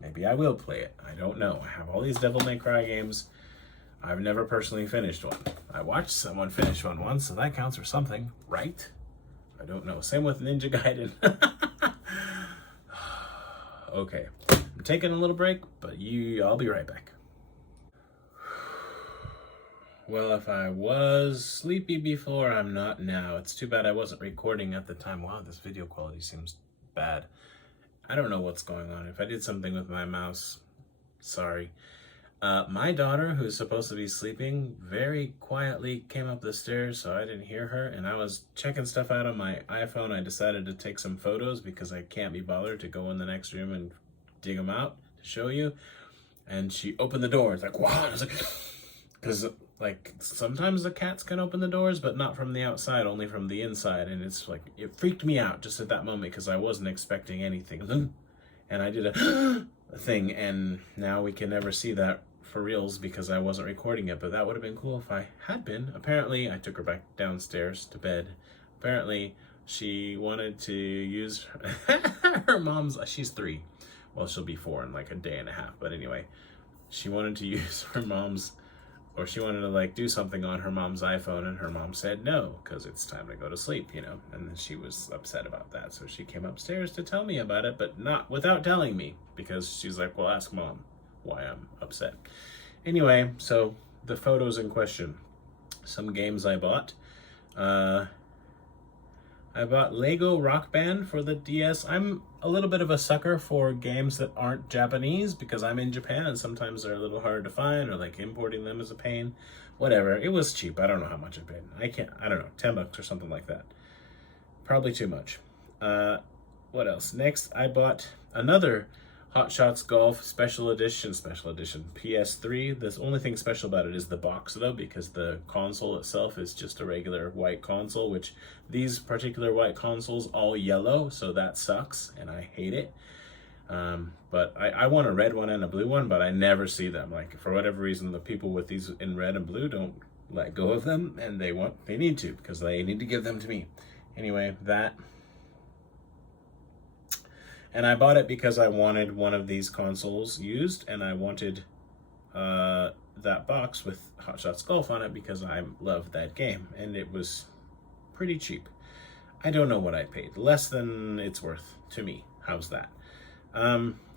Maybe I will play it. I don't know. I have all these Devil May Cry games. I've never personally finished one. I watched someone finish one once, so that counts for something, right? I don't know. Same with Ninja Gaiden. Okay, I'm taking a little break, but I'll be right back. Well, if I was sleepy before, I'm not now. It's too bad I wasn't recording at the time. Wow, this video quality seems bad. I don't know what's going on. If I did something with my mouse, sorry. My daughter, who's supposed to be sleeping, very quietly came up the stairs, so I didn't hear her. And I was checking stuff out on my iPhone. I decided to take some photos because I can't be bothered to go in the next room and dig them out to show you. And she opened the door. It's like, wow. I was like, because like sometimes the cats can open the doors, but not from the outside, only from the inside. And it's like, it freaked me out just at that moment because I wasn't expecting anything. and I did a thing, and now we can never see that for reals because I wasn't recording it, but that would have been cool if I had been. Apparently, I took her back downstairs to bed. Apparently, she wanted to use her mom's, she's 3. Well, she'll be 4 in like a day and a half, but anyway, she wanted to use her mom's, or she wanted to like do something on her mom's iPhone, and her mom said no, because it's time to go to sleep, you know, and then she was upset about that. So she came upstairs to tell me about it, but not without telling me, because she's like, well, ask mom why I'm upset. Anyway, so the photos in question, some games I bought. I bought Lego Rock Band for the DS. I'm a little bit of a sucker for games that aren't Japanese because I'm in Japan and sometimes they're a little hard to find, or like importing them is a pain. Whatever. It was cheap. I don't know how much I paid. I don't know, $10 or something like that. Probably too much. What else? Next, I bought another Hot Shots Golf special edition PS3. The only thing special about it is the box though, because the console itself is just a regular white console, which these particular white consoles all yellow, so that sucks and I hate it. But I want a red one and a blue one, but I never see them. Like, for whatever reason, the people with these in red and blue don't let go of them, and they need to, because they need to give them to me. Anyway, that. And I bought it because I wanted one of these consoles used, and I wanted that box with Hot Shots Golf on it because I love that game, and it was pretty cheap. I don't know what I paid. Less than it's worth to me. How's that?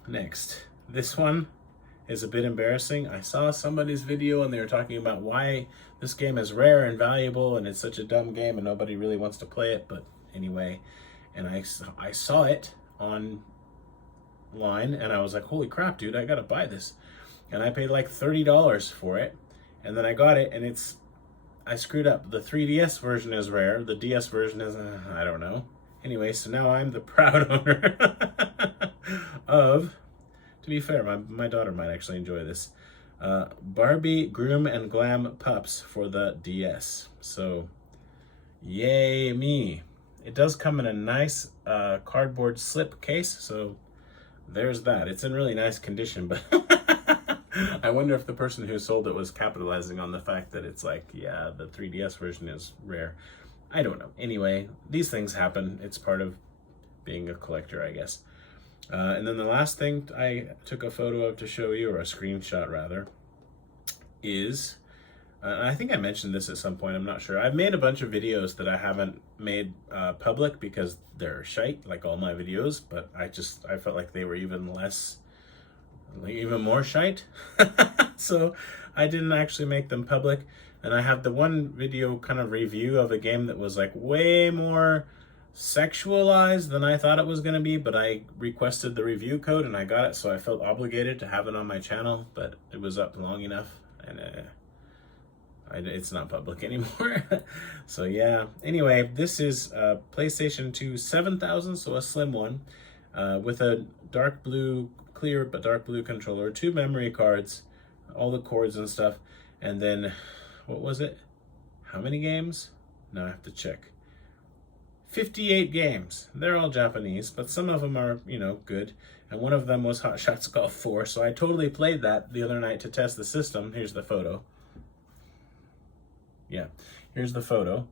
Next. This one is a bit embarrassing. I saw somebody's video and they were talking about why this game is rare and valuable and it's such a dumb game and nobody really wants to play it, but anyway, and I saw it online and I was like, holy crap, dude, I gotta buy this. And I paid like $30 for it, and then I got it, and I screwed up. The 3DS version is rare, the DS version is, I don't know. Anyway, so now I'm the proud owner of, to be fair, my daughter might actually enjoy this, Barbie Groom and Glam Pups for the DS. So, yay me. It does come in a nice cardboard slip case, so there's that. It's in really nice condition, but I wonder if the person who sold it was capitalizing on the fact that it's like, yeah, the 3DS version is rare. I don't know. Anyway, these things happen. It's part of being a collector, I guess. And then the last thing I took a photo of to show you, or a screenshot rather, is, I think I mentioned this at some point, I'm not sure. I've made a bunch of videos that I haven't made public because they're shite, like all my videos, but I felt like they were even more shite. So I didn't actually make them public. And I have the one video kind of review of a game that was like way more sexualized than I thought it was going to be, but I requested the review code and I got it, so I felt obligated to have it on my channel, but it was up long enough, and it's not public anymore. So yeah, anyway, this is PlayStation 2 7000, so a slim one, with a dark blue, clear but dark blue controller, 2 memory cards, all the cords and stuff, and then, what was it? How many games? Now I have to check. 58 games. They're all Japanese, but some of them are, you know, good. And one of them was Hot Shots Golf 4, so I totally played that the other night to test the system. Here's the photo. Yeah, here's the photo.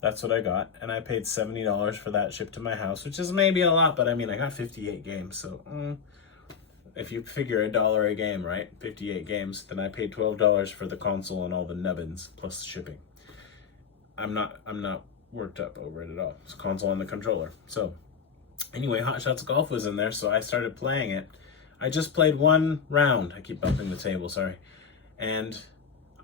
That's what I got, and I paid $70 for that shipped to my house, which is maybe a lot, but I mean, I got 58 games, so if you figure $1 a game, right? 58 games, then I paid $12 for the console and all the nubbins plus shipping. I'm not worked up over it at all. It's a console and the controller. So anyway, Hot Shots Golf was in there, so I started playing it. I just played one round. I keep bumping the table, sorry. And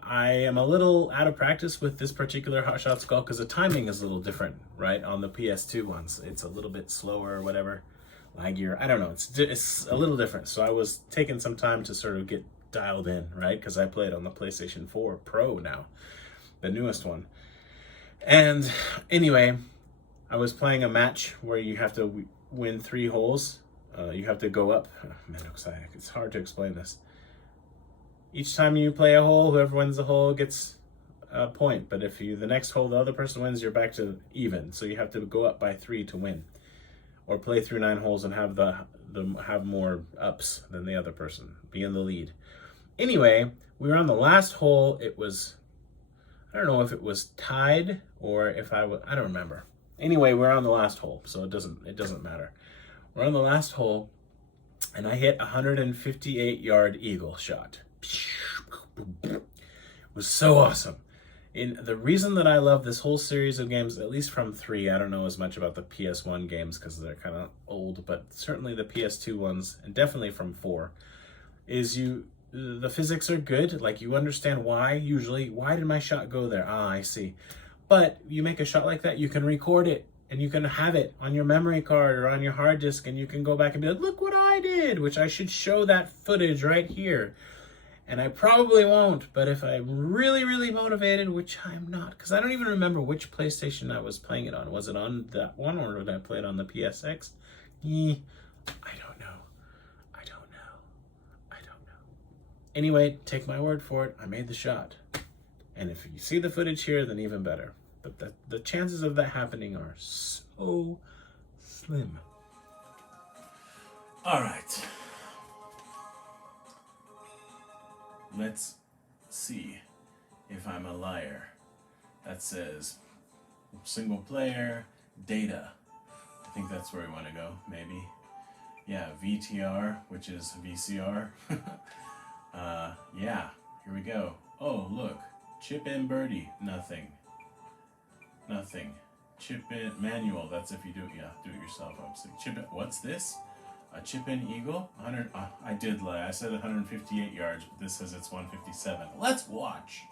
I am a little out of practice with this particular Hot Shots Golf because the timing is a little different, right? On the PS2 ones, it's a little bit slower or whatever, laggier. I don't know. It's a little different. So I was taking some time to sort of get dialed in, right? Because I play it on the PlayStation 4 Pro now, the newest one. And anyway, I was playing a match where you have to win 3 holes. You have to go up. Oh, man, it's hard to explain this. Each time you play a hole, whoever wins the hole gets a point. But if the next hole, the other person wins, you're back to even. So you have to go up by 3 to win. or play through 9 holes and have have more ups than the other person, be in the lead. Anyway, we were on the last hole. It was, I don't know if it was tied or if I don't remember. Anyway, we're on the last hole, so it doesn't matter. We're on the last hole, and I hit a 158-yard eagle shot. It was so awesome. The reason that I love this whole series of games, at least from 3, I don't know as much about the PS1 games because they're kind of old, but certainly the PS2 ones, and definitely from 4, is the physics are good. Like, you understand why did my shot go there? Ah, I see. But you make a shot like that, you can record it, and you can have it on your memory card or on your hard disk, and you can go back and be like, look what I did, which I should show that footage right here. And I probably won't, but if I'm really, really motivated, which I'm not, because I don't even remember which PlayStation I was playing it on. Was it on that one, or did I play it on the PSX? I don't know. Anyway, take my word for it, I made the shot. And if you see the footage here, then even better. But the chances of that happening are so slim. All right. Let's see if I'm a liar. That says single player data. I think that's where we want to go, maybe. Yeah, VTR, which is VCR. Yeah, here we go. Oh, look. Chip in birdie. Nothing. Chip in manual. That's if you do it yourself, obviously. Chip in, what's this? A chip in eagle? 100. I did lie. I said 158 yards, but this says it's 157. Let's watch.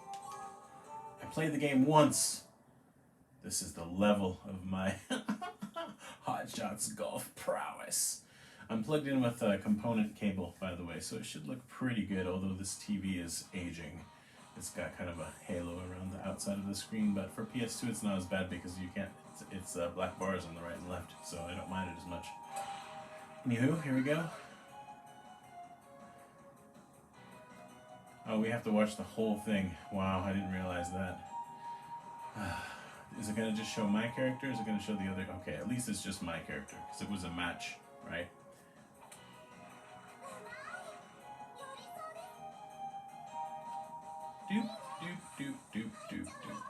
I played the game once. This is the level of my Hot Shots golf prowess. I'm plugged in with a component cable, by the way, so it should look pretty good, although this TV is aging. It's got kind of a halo around the outside of the screen, but for PS2 it's not as bad because you can't, it's black bars on the right and left, so I don't mind it as much. Anywho, here we go. Oh, we have to watch the whole thing. Wow, I didn't realize that. Is it going to just show my character? Is it going to show the other? Okay, at least it's just my character, because it was a match, right? Doop, doop, doop, doop, doop, doop.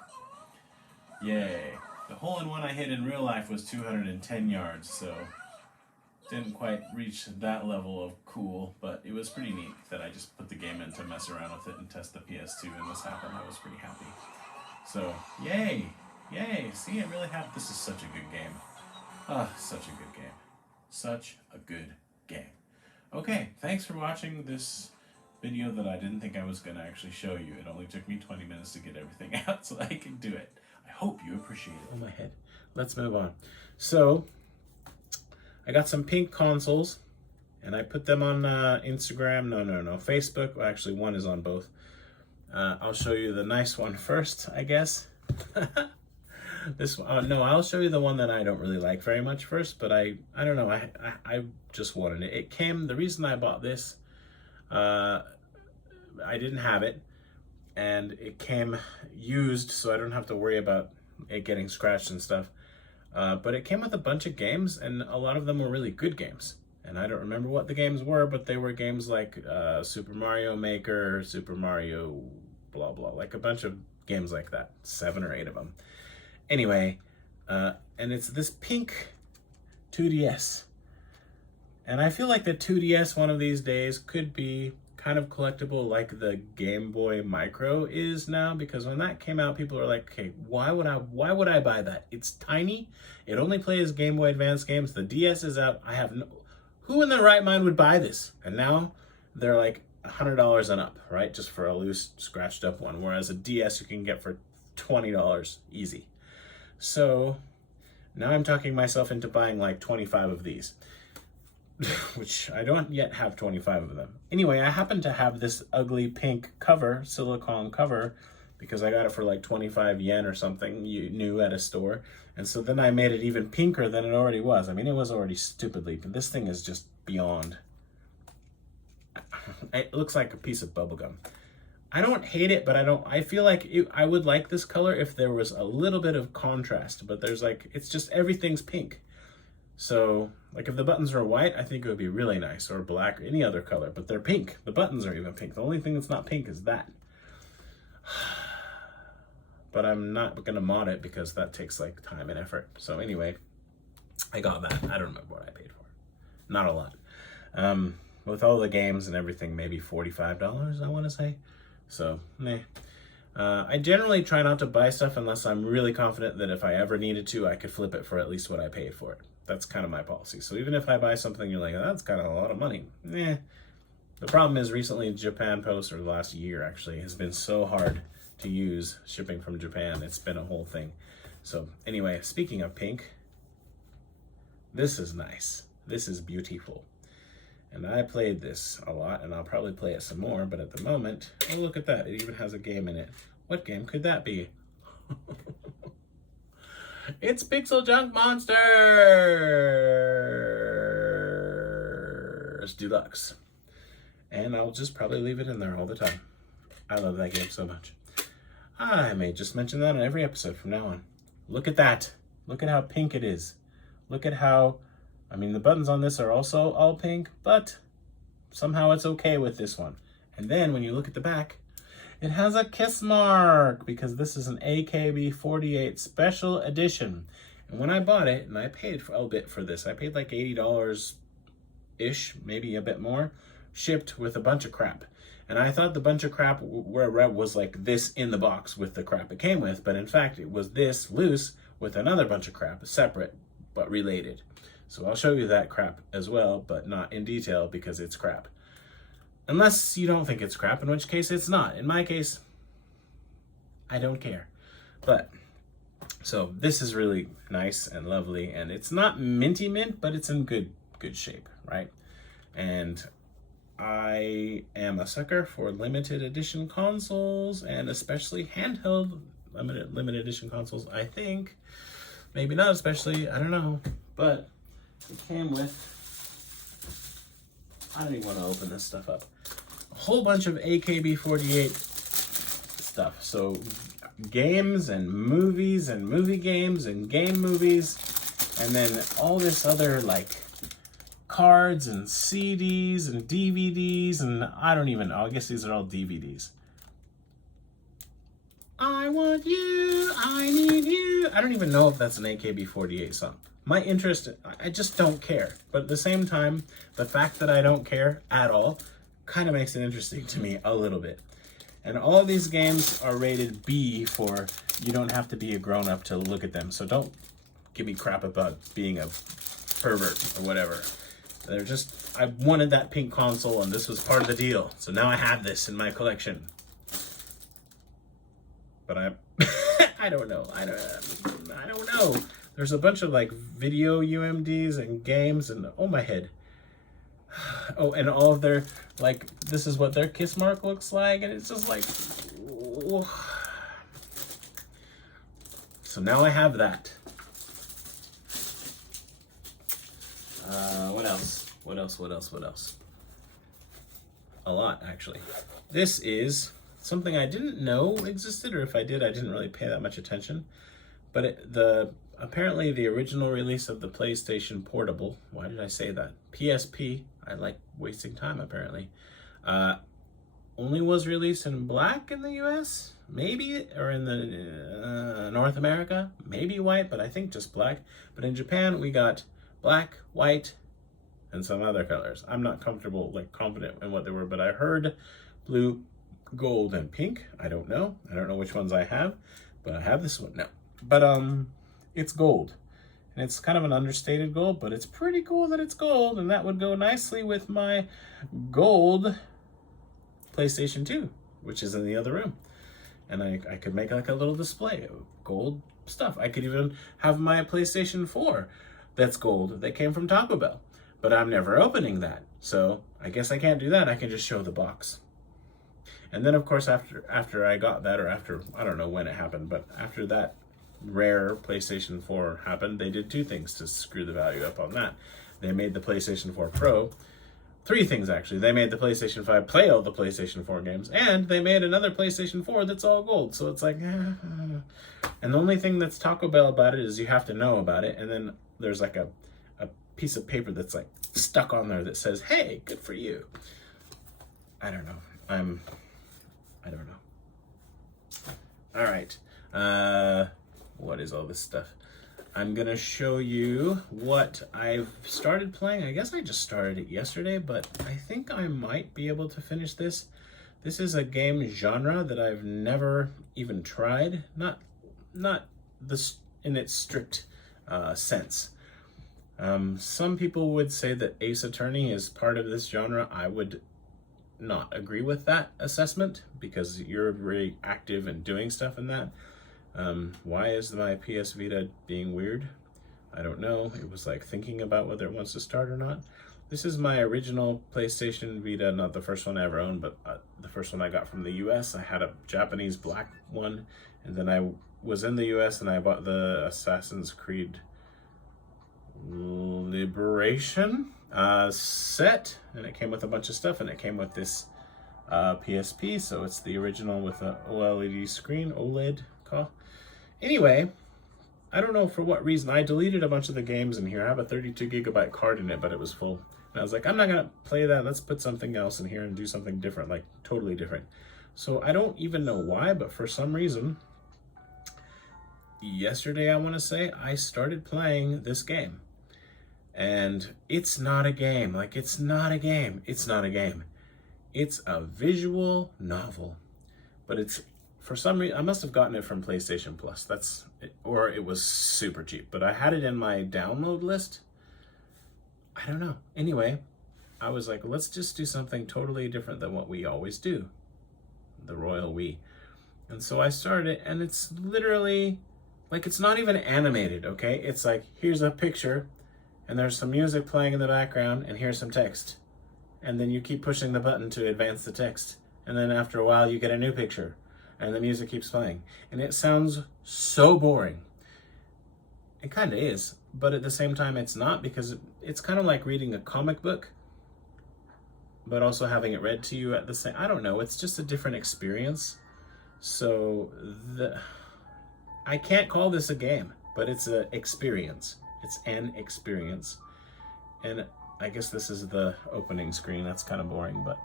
Yay. The hole-in-one I hit in real life was 210 yards, so didn't quite reach that level of cool, but it was pretty neat that I just put the game in to mess around with it and test the PS2, and this happened. I was pretty happy. So, yay! Yay! See, it really happened. This is such a good game. Such a good game. Such a good game. Okay, thanks for watching this video that I didn't think I was going to actually show you. It only took me 20 minutes to get everything out so I could do it. I hope you appreciate it. Oh, my head. Let's move on. So, I got some pink consoles, and I put them on Instagram. No, Facebook. Well, actually, one is on both. I'll show you the nice one first, I guess. This one, no, I'll show you the one that I don't really like very much first, but I don't know, I just wanted it. It came, the reason I bought this, I didn't have it, and it came used, so I don't have to worry about it getting scratched and stuff. But it came with a bunch of games, and a lot of them were really good games. And I don't remember what the games were, but they were games like Super Mario Maker, Super Mario blah blah, like a bunch of games like that, 7 or 8 of them. Anyway, and it's this pink 2DS. And I feel like the 2DS one of these days could be kind of collectible like the Game Boy Micro is now, because when that came out, people are like, okay, why would I buy that? It's tiny. It only plays Game Boy Advance games. The DS is out. Who in their right mind would buy this? And now they're like $100 and up, right? Just for a loose, scratched up one. Whereas a DS you can get for $20 easy. So now I'm talking myself into buying like 25 of these, which I don't yet have 25 of them. Anyway, I happen to have this ugly pink cover, silicone cover, because I got it for like 25 yen or something new at a store. And so then I made it even pinker than it already was. I mean, it was already stupidly, but this thing is just beyond. It looks like a piece of bubblegum. I don't hate it, but I feel like I would like this color if there was a little bit of contrast, but there's like, it's just everything's pink. So, like if the buttons are white, I think it would be really nice, or black, or any other color, but they're pink. The buttons are even pink. The only thing that's not pink is that. But I'm not gonna mod it because that takes like time and effort. So anyway, I got that. I don't remember what I paid for. Not a lot. With all the games and everything, maybe $45, I wanna say. So, meh. I generally try not to buy stuff unless I'm really confident that if I ever needed to, I could flip it for at least what I paid for it. That's kind of my policy. So even if I buy something, you're like, that's kind of a lot of money. The problem is recently Japan Post, or the last year actually, has been so hard to use shipping from Japan. It's been a whole thing. So anyway, speaking of pink, this is nice. This is beautiful. And I played this a lot, and I'll probably play it some more, but at the moment, oh, look at that. It even has a game in it. What game could that be? It's Pixel Junk Monsters Deluxe. And I'll just probably leave it in there all the time. I love that game so much. I may just mention that in every episode from now on. Look at that. Look at how pink it is. Look at how... I mean, the buttons on this are also all pink, but somehow it's okay with this one. And then when you look at the back, it has a kiss mark because this is an AKB48 special edition. And when I bought it, and I paid a bit for this, I paid like $80-ish, maybe a bit more, shipped with a bunch of crap. And I thought the bunch of crap was like this in the box with the crap it came with, but in fact it was this loose with another bunch of crap, separate but related. So I'll show you that crap as well, but not in detail because it's crap. Unless you don't think it's crap, in which case it's not. In my case, I don't care. But, so this is really nice and lovely, and it's not minty mint, but it's in good shape, right? And I am a sucker for limited edition consoles, and especially handheld limited edition consoles, I think. Maybe not especially, I don't know, but it came with, I don't even want to open this stuff up, a whole bunch of AKB48 stuff. So games and movies and movie games and game movies, and then all this other like cards and CDs and DVDs, and I don't even know, I guess these are all DVDs. I want you, I need you. I don't even know if that's an AKB48 song. My interest, I just don't care. But at the same time, the fact that I don't care at all kind of makes it interesting to me a little bit. And all of these games are rated B for you don't have to be a grown-up to look at them. So don't give me crap about being a pervert or whatever. They're just, I wanted that pink console and this was part of the deal. So now I have this in my collection. But I don't know. I don't know. There's a bunch of like video UMDs and games and oh my head. Oh, and all of their, like, this is what their kiss mark looks like, and it's just like, oh. So now I have that. What else? A lot, actually. This is something I didn't know existed, or if I did, I didn't really pay that much attention. But apparently the original release of the PlayStation Portable, why did I say that? PSP, I like wasting time apparently, only was released in black in the US, maybe, or in the North America, maybe white, but I think just black. But in Japan, we got black, white, and some other colors. I'm not confident in what they were, but I heard blue, gold, and pink. I don't know which ones I have, but I have this one now. But it's gold, and it's kind of an understated gold, but it's pretty cool that it's gold, and that would go nicely with my gold PlayStation 2, which is in the other room. And I could make like a little display of gold stuff. I could even have my PlayStation 4 that's gold that came from Taco Bell, but I'm never opening that, so I guess I can't do that. I can just show the box. And then of course after I got that, or after, I don't know when it happened, but after that rare PlayStation 4 happened, they did two things to screw the value up on that. They made the PlayStation 4 Pro, three things actually. They made the PlayStation 5 play all the PlayStation 4 games, and they made another PlayStation 4 that's all gold. So it's like, and the only thing that's Taco Bell about it is you have to know about it, and then there's like a piece of paper that's like stuck on there that says, hey, good for you. I don't know. I don't know. All right. What is all this stuff? I'm going to show you what I've started playing. I guess I just started it yesterday, but I think I might be able to finish this. This is a game genre that I've never even tried. Not this in its strict sense. Some people would say that Ace Attorney is part of this genre. I would not agree with that assessment because you're very active and doing stuff in that. Why is my PS Vita being weird? I don't know. It was like thinking about whether it wants to start or not. This is my original PlayStation Vita, not the first one I ever owned, but the first one I got from the US. I had a Japanese black one, and then I was in the US and I bought the Assassin's Creed Liberation set, and it came with a bunch of stuff, and it came with this PSP, so it's the original with a OLED screen, OLED call. Anyway, I don't know for what reason, I deleted a bunch of the games in here. I have a 32 gigabyte card in it, but it was full. And I was like, I'm not gonna play that, let's put something else in here and do something different, like totally different. So I don't even know why, but for some reason, yesterday I wanna say, I started playing this game. And it's not a game, like it's not a game, it's not a game. It's a visual novel, but it's, for some reason, I must have gotten it from PlayStation Plus. Or it was super cheap, but I had it in my download list. I don't know. Anyway, I was like, let's just do something totally different than what we always do. The royal we. And so I started it, and it's literally, like, it's not even animated, okay? It's like, here's a picture, and there's some music playing in the background, and here's some text. And then you keep pushing the button to advance the text. And then after a while, you get a new picture. And the music keeps playing. And it sounds so boring. It kind of is. But at the same time, it's not, because it's kind of like reading a comic book, but also having it read to you at the same... I don't know. It's just a different experience. So I can't call this a game, but it's an experience. It's an experience. And I guess this is the opening screen. That's kind of boring, but...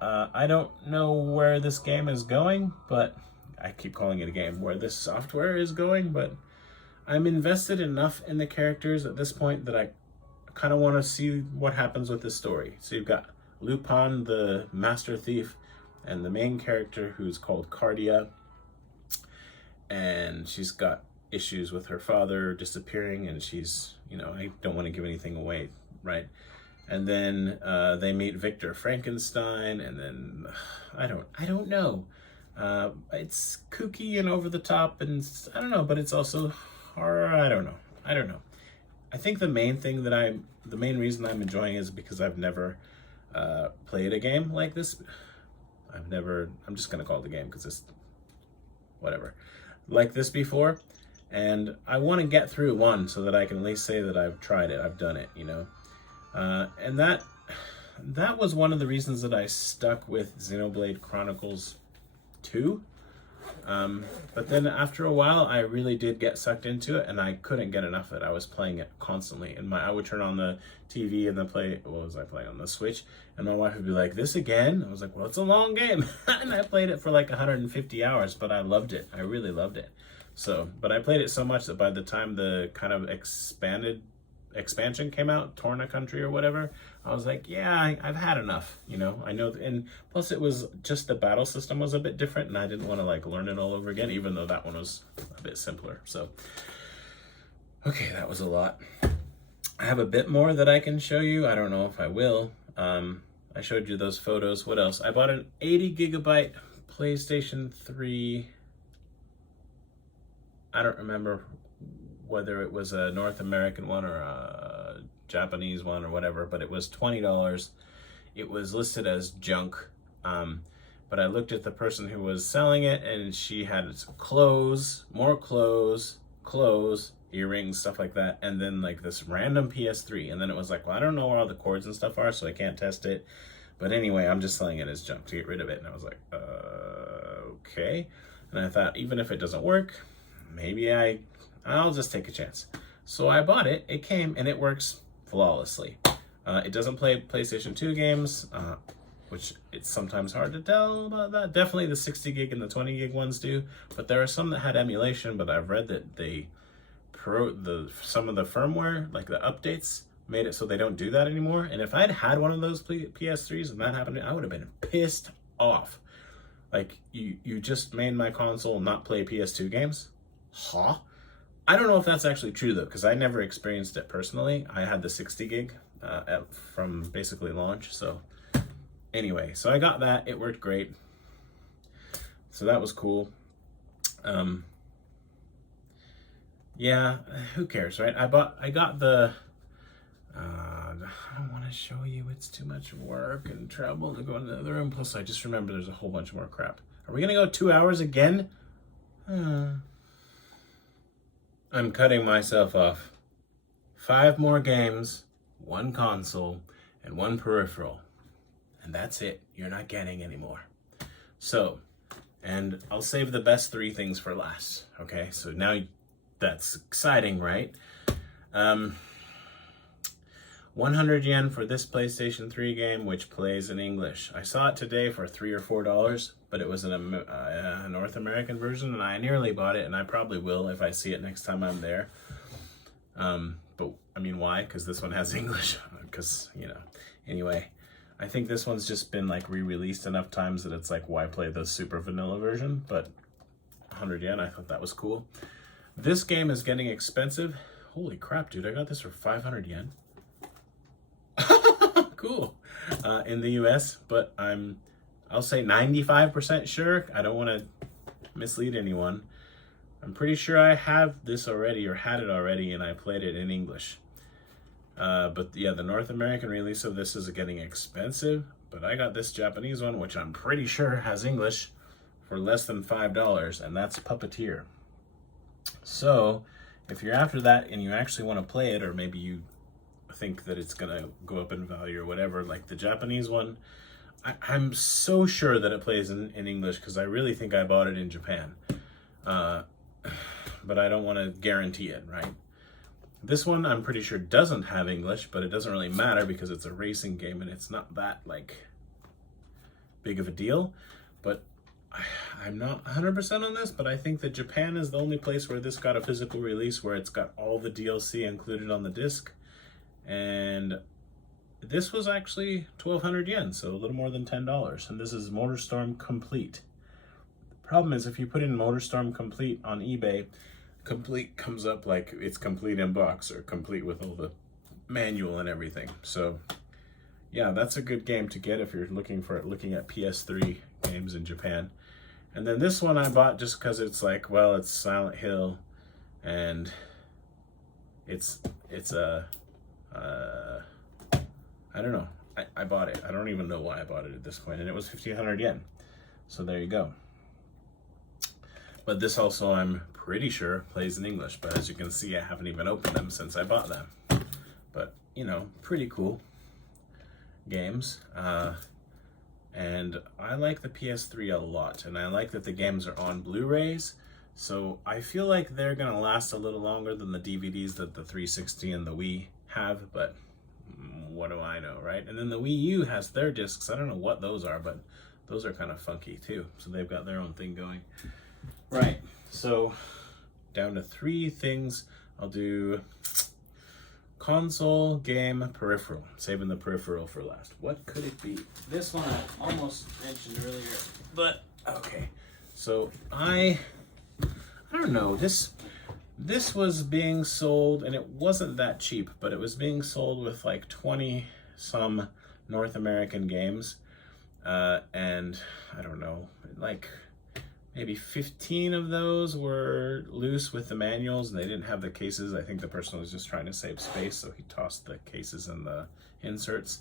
I don't know where this game is going, but I keep calling it a game, where this software is going, but I'm invested enough in the characters at this point that I kind of want to see what happens with the story. So you've got Lupin, the master thief, and the main character who's called Cardia, and she's got issues with her father disappearing, and she's, I don't want to give anything away, right? And then they meet Victor Frankenstein, and then I don't know. It's kooky and over the top, and I don't know, but it's also horror. I don't know. I think the main reason I'm enjoying is because I've never played a game like this. I'm just gonna call it a game because it's whatever, like this before, and I want to get through one so that I can at least say that I've tried it, I've done it, and that was one of the reasons that I stuck with Xenoblade Chronicles 2. But then after a while, I really did get sucked into it, and I couldn't get enough of it. I was playing it constantly, and I would turn on the TV and then what was I playing on the Switch? And my wife would be like, "This again?" I was like, "Well, it's a long game," and I played it for like 150 hours, but I loved it. I really loved it. But I played it so much that by the time the kind of expansion came out, Torna Country or whatever, I was like, yeah, I've had enough, I know, and plus it was just the battle system was a bit different, and I didn't want to like learn it all over again, even though that one was a bit simpler. So okay, that was a lot. I have a bit more that I can show you. I don't know if I will. I showed you those photos. What else? I bought an 80 gigabyte PlayStation 3. I don't remember whether it was a North American one or a Japanese one or whatever, but it was $20. It was listed as junk, but I looked at the person who was selling it, and she had clothes, more clothes, earrings, stuff like that, and then like this random PS3, and then it was like, well, I don't know where all the cords and stuff are, so I can't test it, but anyway, I'm just selling it as junk to get rid of it. And I was like, okay. And I thought, even if it doesn't work, maybe I'll just take a chance. So I bought it. It came and it works flawlessly. It doesn't play PlayStation 2 games, which it's sometimes hard to tell about that. Definitely the 60 gig and the 20 gig ones do, but there are some that had emulation, but I've read that some of the firmware, like the updates, made it so they don't do that anymore. And if I'd had one of those PS3s and that happened, I would have been pissed off. Like, you just made my console not play PS2 games? Huh? I don't know if that's actually true though, because I never experienced it personally. I had the 60 gig from basically launch, so anyway, so I got that. It worked great. So that was cool. Yeah, who cares, right? I got the, I don't want to show you, it's too much work and trouble to go in the other room. Plus, I just remember there's a whole bunch more crap. Are we going to go 2 hours again? I'm cutting myself off. 5 more games, 1 console, and 1 peripheral. And that's it. You're not getting any more. So, and I'll save the best 3 things for last. Okay, so now that's exciting, right? 100 yen for this PlayStation 3 game, which plays in English. I saw it today for $3 or $4, but it was a North American version, and I nearly bought it, and I probably will if I see it next time I'm there. But I mean, why? Because this one has English. Because, you know, anyway, I think this one's just been like re-released enough times that it's like, why play the super vanilla version? But 100 yen, I thought that was cool. This game is getting expensive. Holy crap, dude, I got this for 500 yen. Cool. In the US, but I'll say 95% sure. I don't want to mislead anyone. I'm pretty sure I have this already or had it already, and I played it in English. But yeah, the North American release of this is getting expensive, but I got this Japanese one, which I'm pretty sure has English, for less than $5, and that's Puppeteer. So if you're after that and you actually want to play it, or maybe you think that it's gonna go up in value or whatever, like the Japanese one, I'm so sure that it plays in English, because I really think I bought it in Japan. But I don't want to guarantee it, right? This one I'm pretty sure doesn't have English, but it doesn't really matter because it's a racing game and it's not that like big of a deal. But I'm not 100% on this, but I think that Japan is the only place where this got a physical release, where it's got all the DLC included on the disc. And this was actually 1,200 yen, so a little more than $10. And this is MotorStorm Complete. The problem is, if you put in MotorStorm Complete on eBay, Complete comes up like it's complete in box, or complete with all the manual and everything. So yeah, that's a good game to get if you're looking at PS3 games in Japan. And then this one I bought just because it's like, well, it's Silent Hill, and it's I don't know. I bought it. I don't even know why I bought it at this point, and it was 1,500 yen. So there you go. But this also, I'm pretty sure, plays in English. But as you can see, I haven't even opened them since I bought them. But, you know, pretty cool games. And I like the PS3 a lot, and I like that the games are on Blu-rays. So I feel like they're going to last a little longer than the DVDs that the 360 and the Wii have, but what do I know, right? And then the Wii U has their discs. I don't know what those are, but those are kind of funky too. So they've got their own thing going. Right, so down to 3 things. I'll do console, game, peripheral. Saving the peripheral for last. What could it be? This one I almost mentioned earlier, but okay. So I don't know, this was being sold, and it wasn't that cheap, but it was being sold with like 20 some North American games, and I don't know, like maybe 15 of those were loose with the manuals, and they didn't have the cases. I think the person was just trying to save space, so he tossed the cases and the inserts,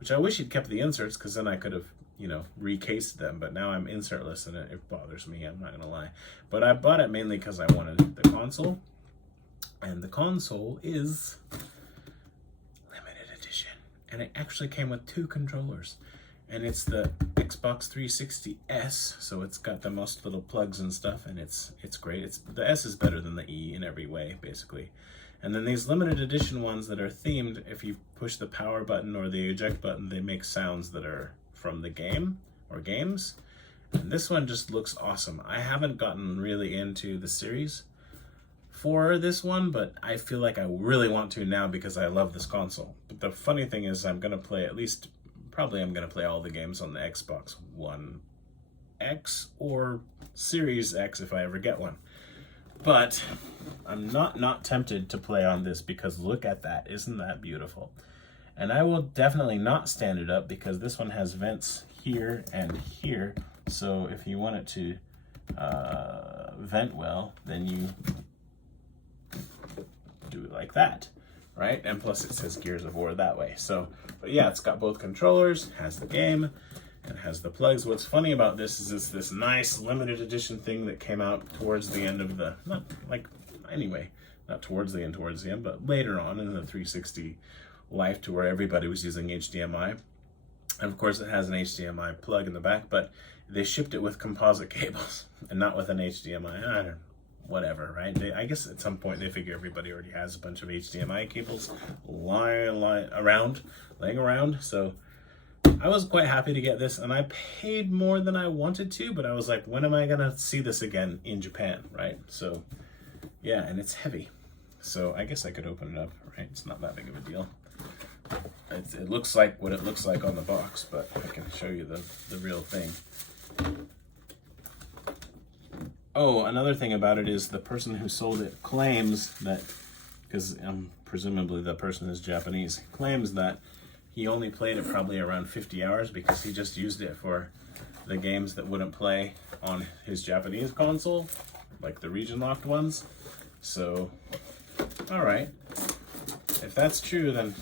which I wish he'd kept the inserts, because then I could have, you know, recased them, but now I'm insertless and it bothers me, I'm not gonna lie. But I bought it mainly because I wanted the console, and the console is limited edition, and it actually came with 2 controllers. and it's the Xbox 360S, so it's got the most little plugs and stuff, and it's great. The S is better than the E in every way, basically. And then these limited edition ones that are themed, if you push the power button or the eject button, they make sounds that are from the game or games. And this one just looks awesome. I haven't gotten really into the series for this one, but I feel like I really want to now because I love this console. But the funny thing is I'm going to play probably I'm going to play all the games on the Xbox One X or Series X if I ever get one. But I'm not tempted to play on this because look at that. Isn't that beautiful? And I will definitely not stand it up because this one has vents here and here. So if you want it to vent well, then you do it like that, right? And plus it says Gears of War that way. So, but yeah, it's got both controllers, has the game, and has the plugs. What's funny about this is it's this nice limited edition thing that came out towards the end of the, not towards the end, but later on in the 360 life to where everybody was using HDMI. And of course it has an HDMI plug in the back, but they shipped it with composite cables and not with an HDMI. I don't know. Whatever, right? I guess at some point they figure everybody already has a bunch of HDMI cables laying around. So I was quite happy to get this, and I paid more than I wanted to, but I was like, when am I gonna see this again in Japan, right? So yeah, and it's heavy. So I guess I could open it up, right? It's not that big of a deal. It looks like what it looks like on the box, but I can show you the real thing. Oh, another thing about it is the person who sold it claims that, because presumably the person is Japanese, claims that he only played it probably around 50 hours because he just used it for the games that wouldn't play on his Japanese console, like the region-locked ones. So, all right. If that's true, then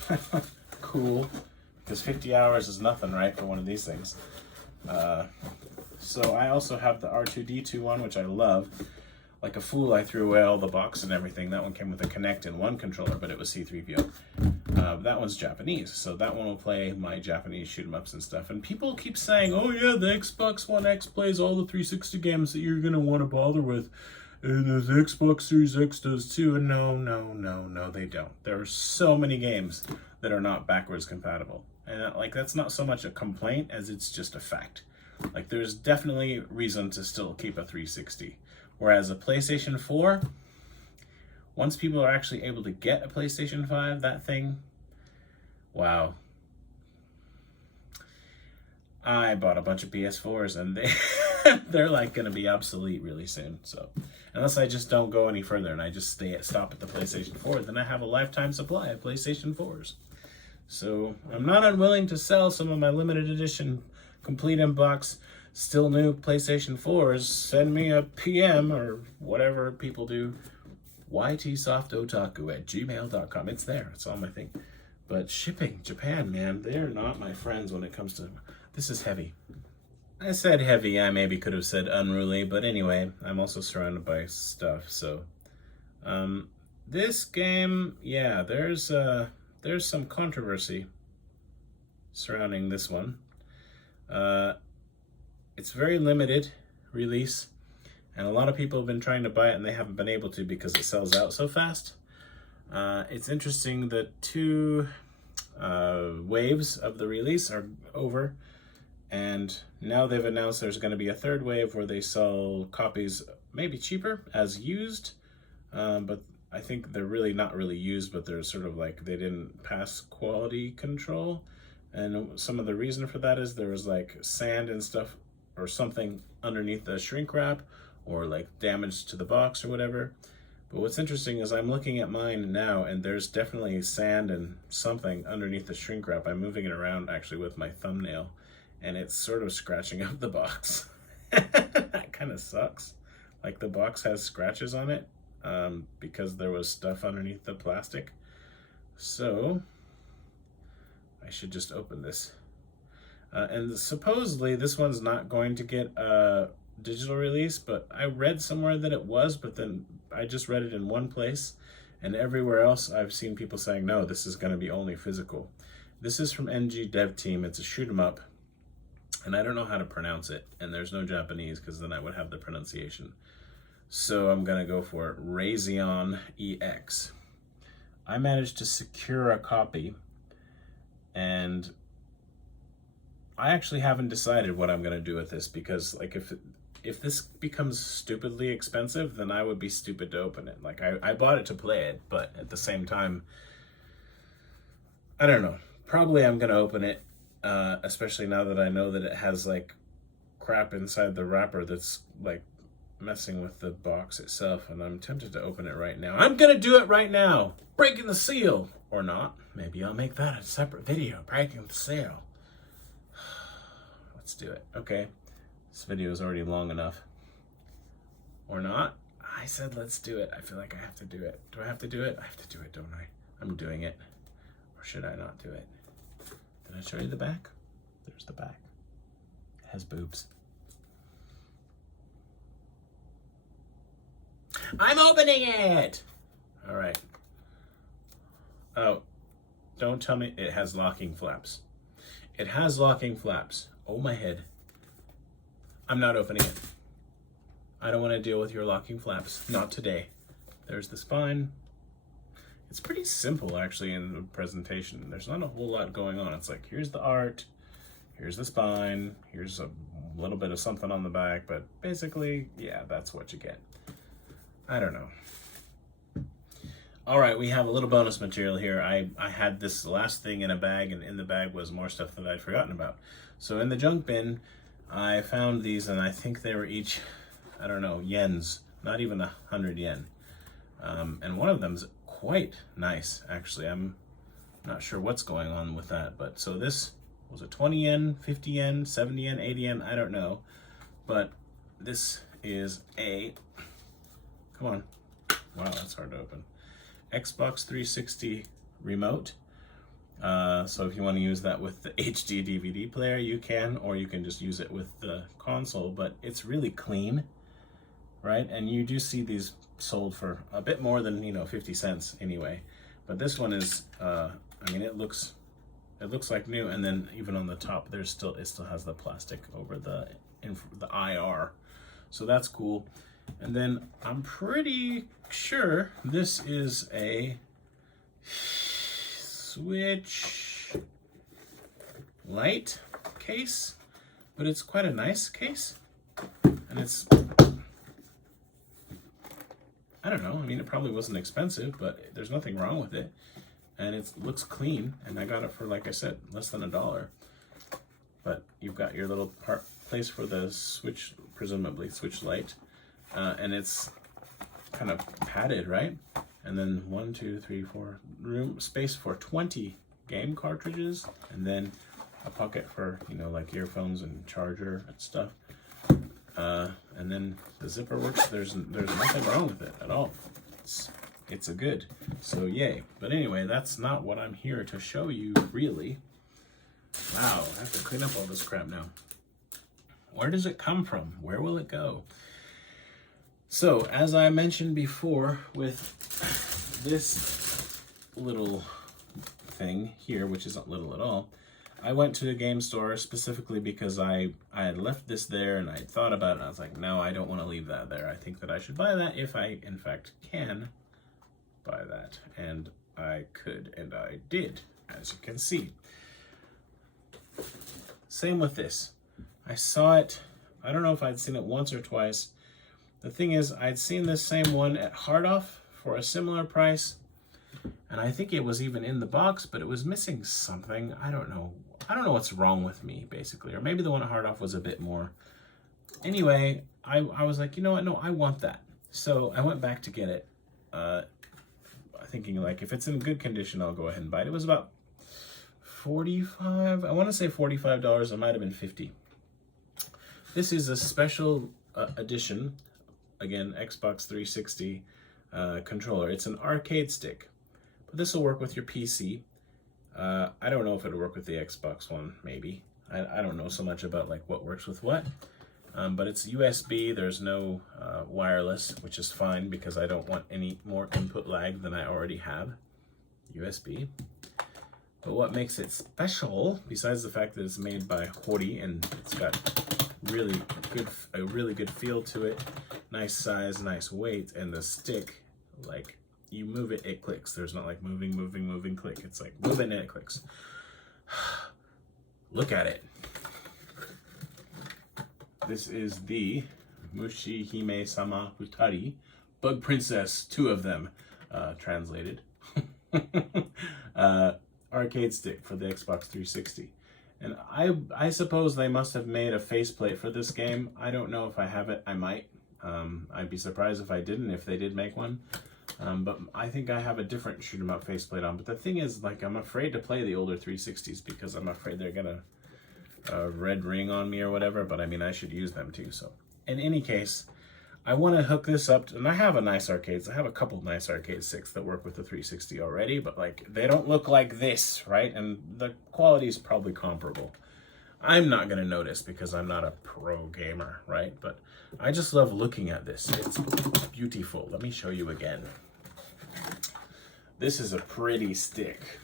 cool, because 50 hours is nothing, right, for one of these things. So I also have the R2-D2 one, which I love. Like a fool, I threw away all the box and everything. That one came with a Kinect and one controller, but it was C-3PO. That one's Japanese, so that one will play my Japanese shoot-'em-ups and stuff. And people keep saying, oh yeah, the Xbox One X plays all the 360 games that you're going to want to bother with. And the Xbox Series X does too. And no, they don't. There are so many games that are not backwards compatible. And that's not so much a complaint as it's just a fact. Like, there's definitely reason to still keep a 360. Whereas a PlayStation 4, once people are actually able to get a PlayStation 5, that thing, wow. I bought a bunch of PS4s and they're like going to be obsolete really soon. So unless I just don't go any further and I just stop at the PlayStation 4, then I have a lifetime supply of PlayStation 4s. So I'm not unwilling to sell some of my limited edition complete in-box, still new PlayStation 4s. Send me a PM or whatever people do. ytsoftotaku@gmail.com. It's there. It's on my thing. But shipping, Japan, man, they're not my friends when it comes to... This is heavy. I said heavy. I maybe could have said unruly. But anyway, I'm also surrounded by stuff. So this game, yeah, there's some controversy surrounding this one. It's very limited release, and a lot of people have been trying to buy it and they haven't been able to because it sells out so fast. It's interesting that 2 waves of the release are over, and now they've announced there's going to be a 3rd wave where they sell copies maybe cheaper as used, but I think they're really not really used, but they're sort of like they didn't pass quality control. And some of the reason for that is there was like sand and stuff or something underneath the shrink wrap, or like damage to the box or whatever. But what's interesting is I'm looking at mine now and there's definitely sand and something underneath the shrink wrap. I'm moving it around actually with my thumbnail and it's sort of scratching up the box. That kind of sucks. Like the box has scratches on it because there was stuff underneath the plastic. So I should just open this. And supposedly this one's not going to get a digital release, but I read somewhere that it was, but then I just read it in one place, and everywhere else I've seen people saying, no, this is going to be only physical. This is from NG Dev Team. It's a shoot 'em up. And I don't know how to pronounce it, and there's no Japanese because then I would have the pronunciation. So I'm gonna go for it, Radeon EX. I managed to secure a copy, and I actually haven't decided what I'm gonna do with this, because like if this becomes stupidly expensive, then I would be stupid to open it. Like I bought it to play it, but at the same time, I don't know. Probably I'm gonna open it, especially now that I know that it has like crap inside the wrapper that's like messing with the box itself, and I'm tempted to open it right now. I'm gonna do it right now! Breaking the seal! Or not. Maybe I'll make that a separate video, breaking the seal. Let's do it. Okay. This video is already long enough. Or not. I said let's do it. I feel like I have to do it. Do I have to do it? I have to do it, don't I? I'm doing it. Or should I not do it? Did I show you the back? There's the back. It has boobs. I'm opening it! Alright. Oh, don't tell me it has locking flaps. It has locking flaps. Oh, my head. I'm not opening it. I don't want to deal with your locking flaps. Not today. There's the spine. It's pretty simple, actually, in the presentation. There's not a whole lot going on. It's like, here's the art, here's the spine, here's a little bit of something on the back, but basically, yeah, that's what you get. I don't know. All right, we have a little bonus material here. I had this last thing in a bag, and in the bag was more stuff that I'd forgotten about. So in the junk bin, I found these, and I think they were each, I don't know, yens, not even 100 yen. And one of them's quite nice, actually. I'm not sure what's going on with that, but so this was a 20 yen, 50 yen, 70 yen, 80 yen, I don't know. But this is a, come on, wow, that's hard to open. Xbox 360 remote. So if you want to use that with the HD DVD player, you can, or you can just use it with the console, but it's really clean, right? And you do see these sold for a bit more than, 50 cents anyway. But this one is, I mean, it looks like new, and then even on the top, it still has the plastic over the IR. So that's cool. And then I'm pretty sure this is a Switch Lite case, but it's quite a nice case. And it's, I don't know, I mean, it probably wasn't expensive, but there's nothing wrong with it. And it looks clean, and I got it for, like I said, less than $1. But you've got your little place for the Switch, presumably Switch Lite. And it's kind of padded, right? And then 1, 2, 3, 4 room space for 20 game cartridges, and then a pocket for like earphones and charger and stuff. And then the zipper works. There's nothing wrong with it at all. It's a good. So yay. But anyway, that's not what I'm here to show you really. Wow, I have to clean up all this crap now. Where does it come from? Where will it go? So, as I mentioned before, with this little thing here, which isn't little at all, I went to a game store specifically because I had left this there, and I had thought about it, and I was like, no, I don't want to leave that there. I think that I should buy that if I, in fact, can buy that. And I could, and I did, as you can see. Same with this. I saw it, I don't know if I'd seen it once or twice. The thing is, I'd seen this same one at Hardoff for a similar price, and I think it was even in the box, but it was missing something. I don't know what's wrong with me, basically. Or maybe the one at Hardoff was a bit more. Anyway, I was like, you know what? No, I want that. So I went back to get it, thinking like, if it's in good condition, I'll go ahead and buy it. It was about $45. I want to say $45. It might have been $50. This is a special edition. Again, Xbox 360 controller. It's an arcade stick, but this will work with your PC. I don't know if it'll work with the Xbox One, maybe. I don't know so much about like what works with what, but it's USB. There's no wireless, which is fine because I don't want any more input lag than I already have. USB. But what makes it special, besides the fact that it's made by Hori and it's got a really good feel to it, nice size, nice weight, and the stick, like you move it, it clicks. There's not like moving, click. It's like move it and it clicks. Look at it. This is the Mushi Hime Sama Futari, Bug Princess, 2 of them, translated. Arcade stick for the Xbox 360. And I suppose they must have made a faceplate for this game. I don't know if I have it. I might. I'd be surprised if I didn't, if they did make one. But I think I have a different shoot 'em up faceplate on. But the thing is, like, I'm afraid to play the older 360s because I'm afraid they're gonna red ring on me or whatever. But I mean, I should use them too. So in any case, I want to hook this up, and I have a nice arcades. I have a couple nice arcade sticks that work with the 360 already, but like they don't look like this, right? And the quality is probably comparable. I'm not gonna notice because I'm not a pro gamer, right? But I just love looking at this. It's beautiful. Let me show you again. This is a pretty stick.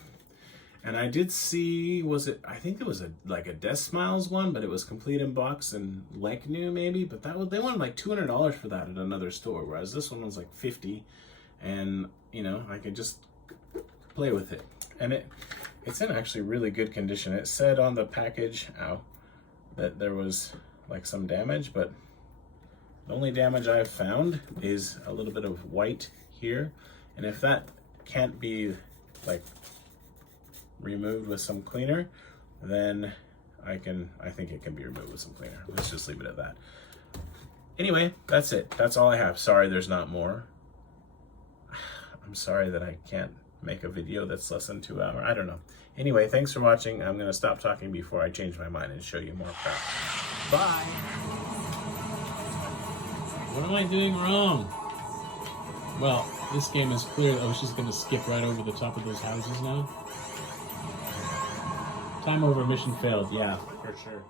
And I did see, I think it was like a Death Smiles one, but it was complete in box and like new maybe, but they wanted like $200 for that at another store, whereas this one was like $50, and you know, I could just play with it. And it's in actually really good condition. It said on the package, that there was like some damage, but the only damage I've found is a little bit of white here, and if that can't be like removed with some cleaner, then I think it can be removed with some cleaner. Let's just leave it at that. Anyway, that's it. That's all I have. Sorry there's not more. I'm sorry that I can't make a video that's less than 2 hours. I don't know. Anyway, thanks for watching. I'm gonna stop talking before I change my mind and show you more crap. Bye. What am I doing wrong? Well, this game is clear. I was just gonna skip right over the top of those houses now. Time over, mission failed. Yeah, for sure.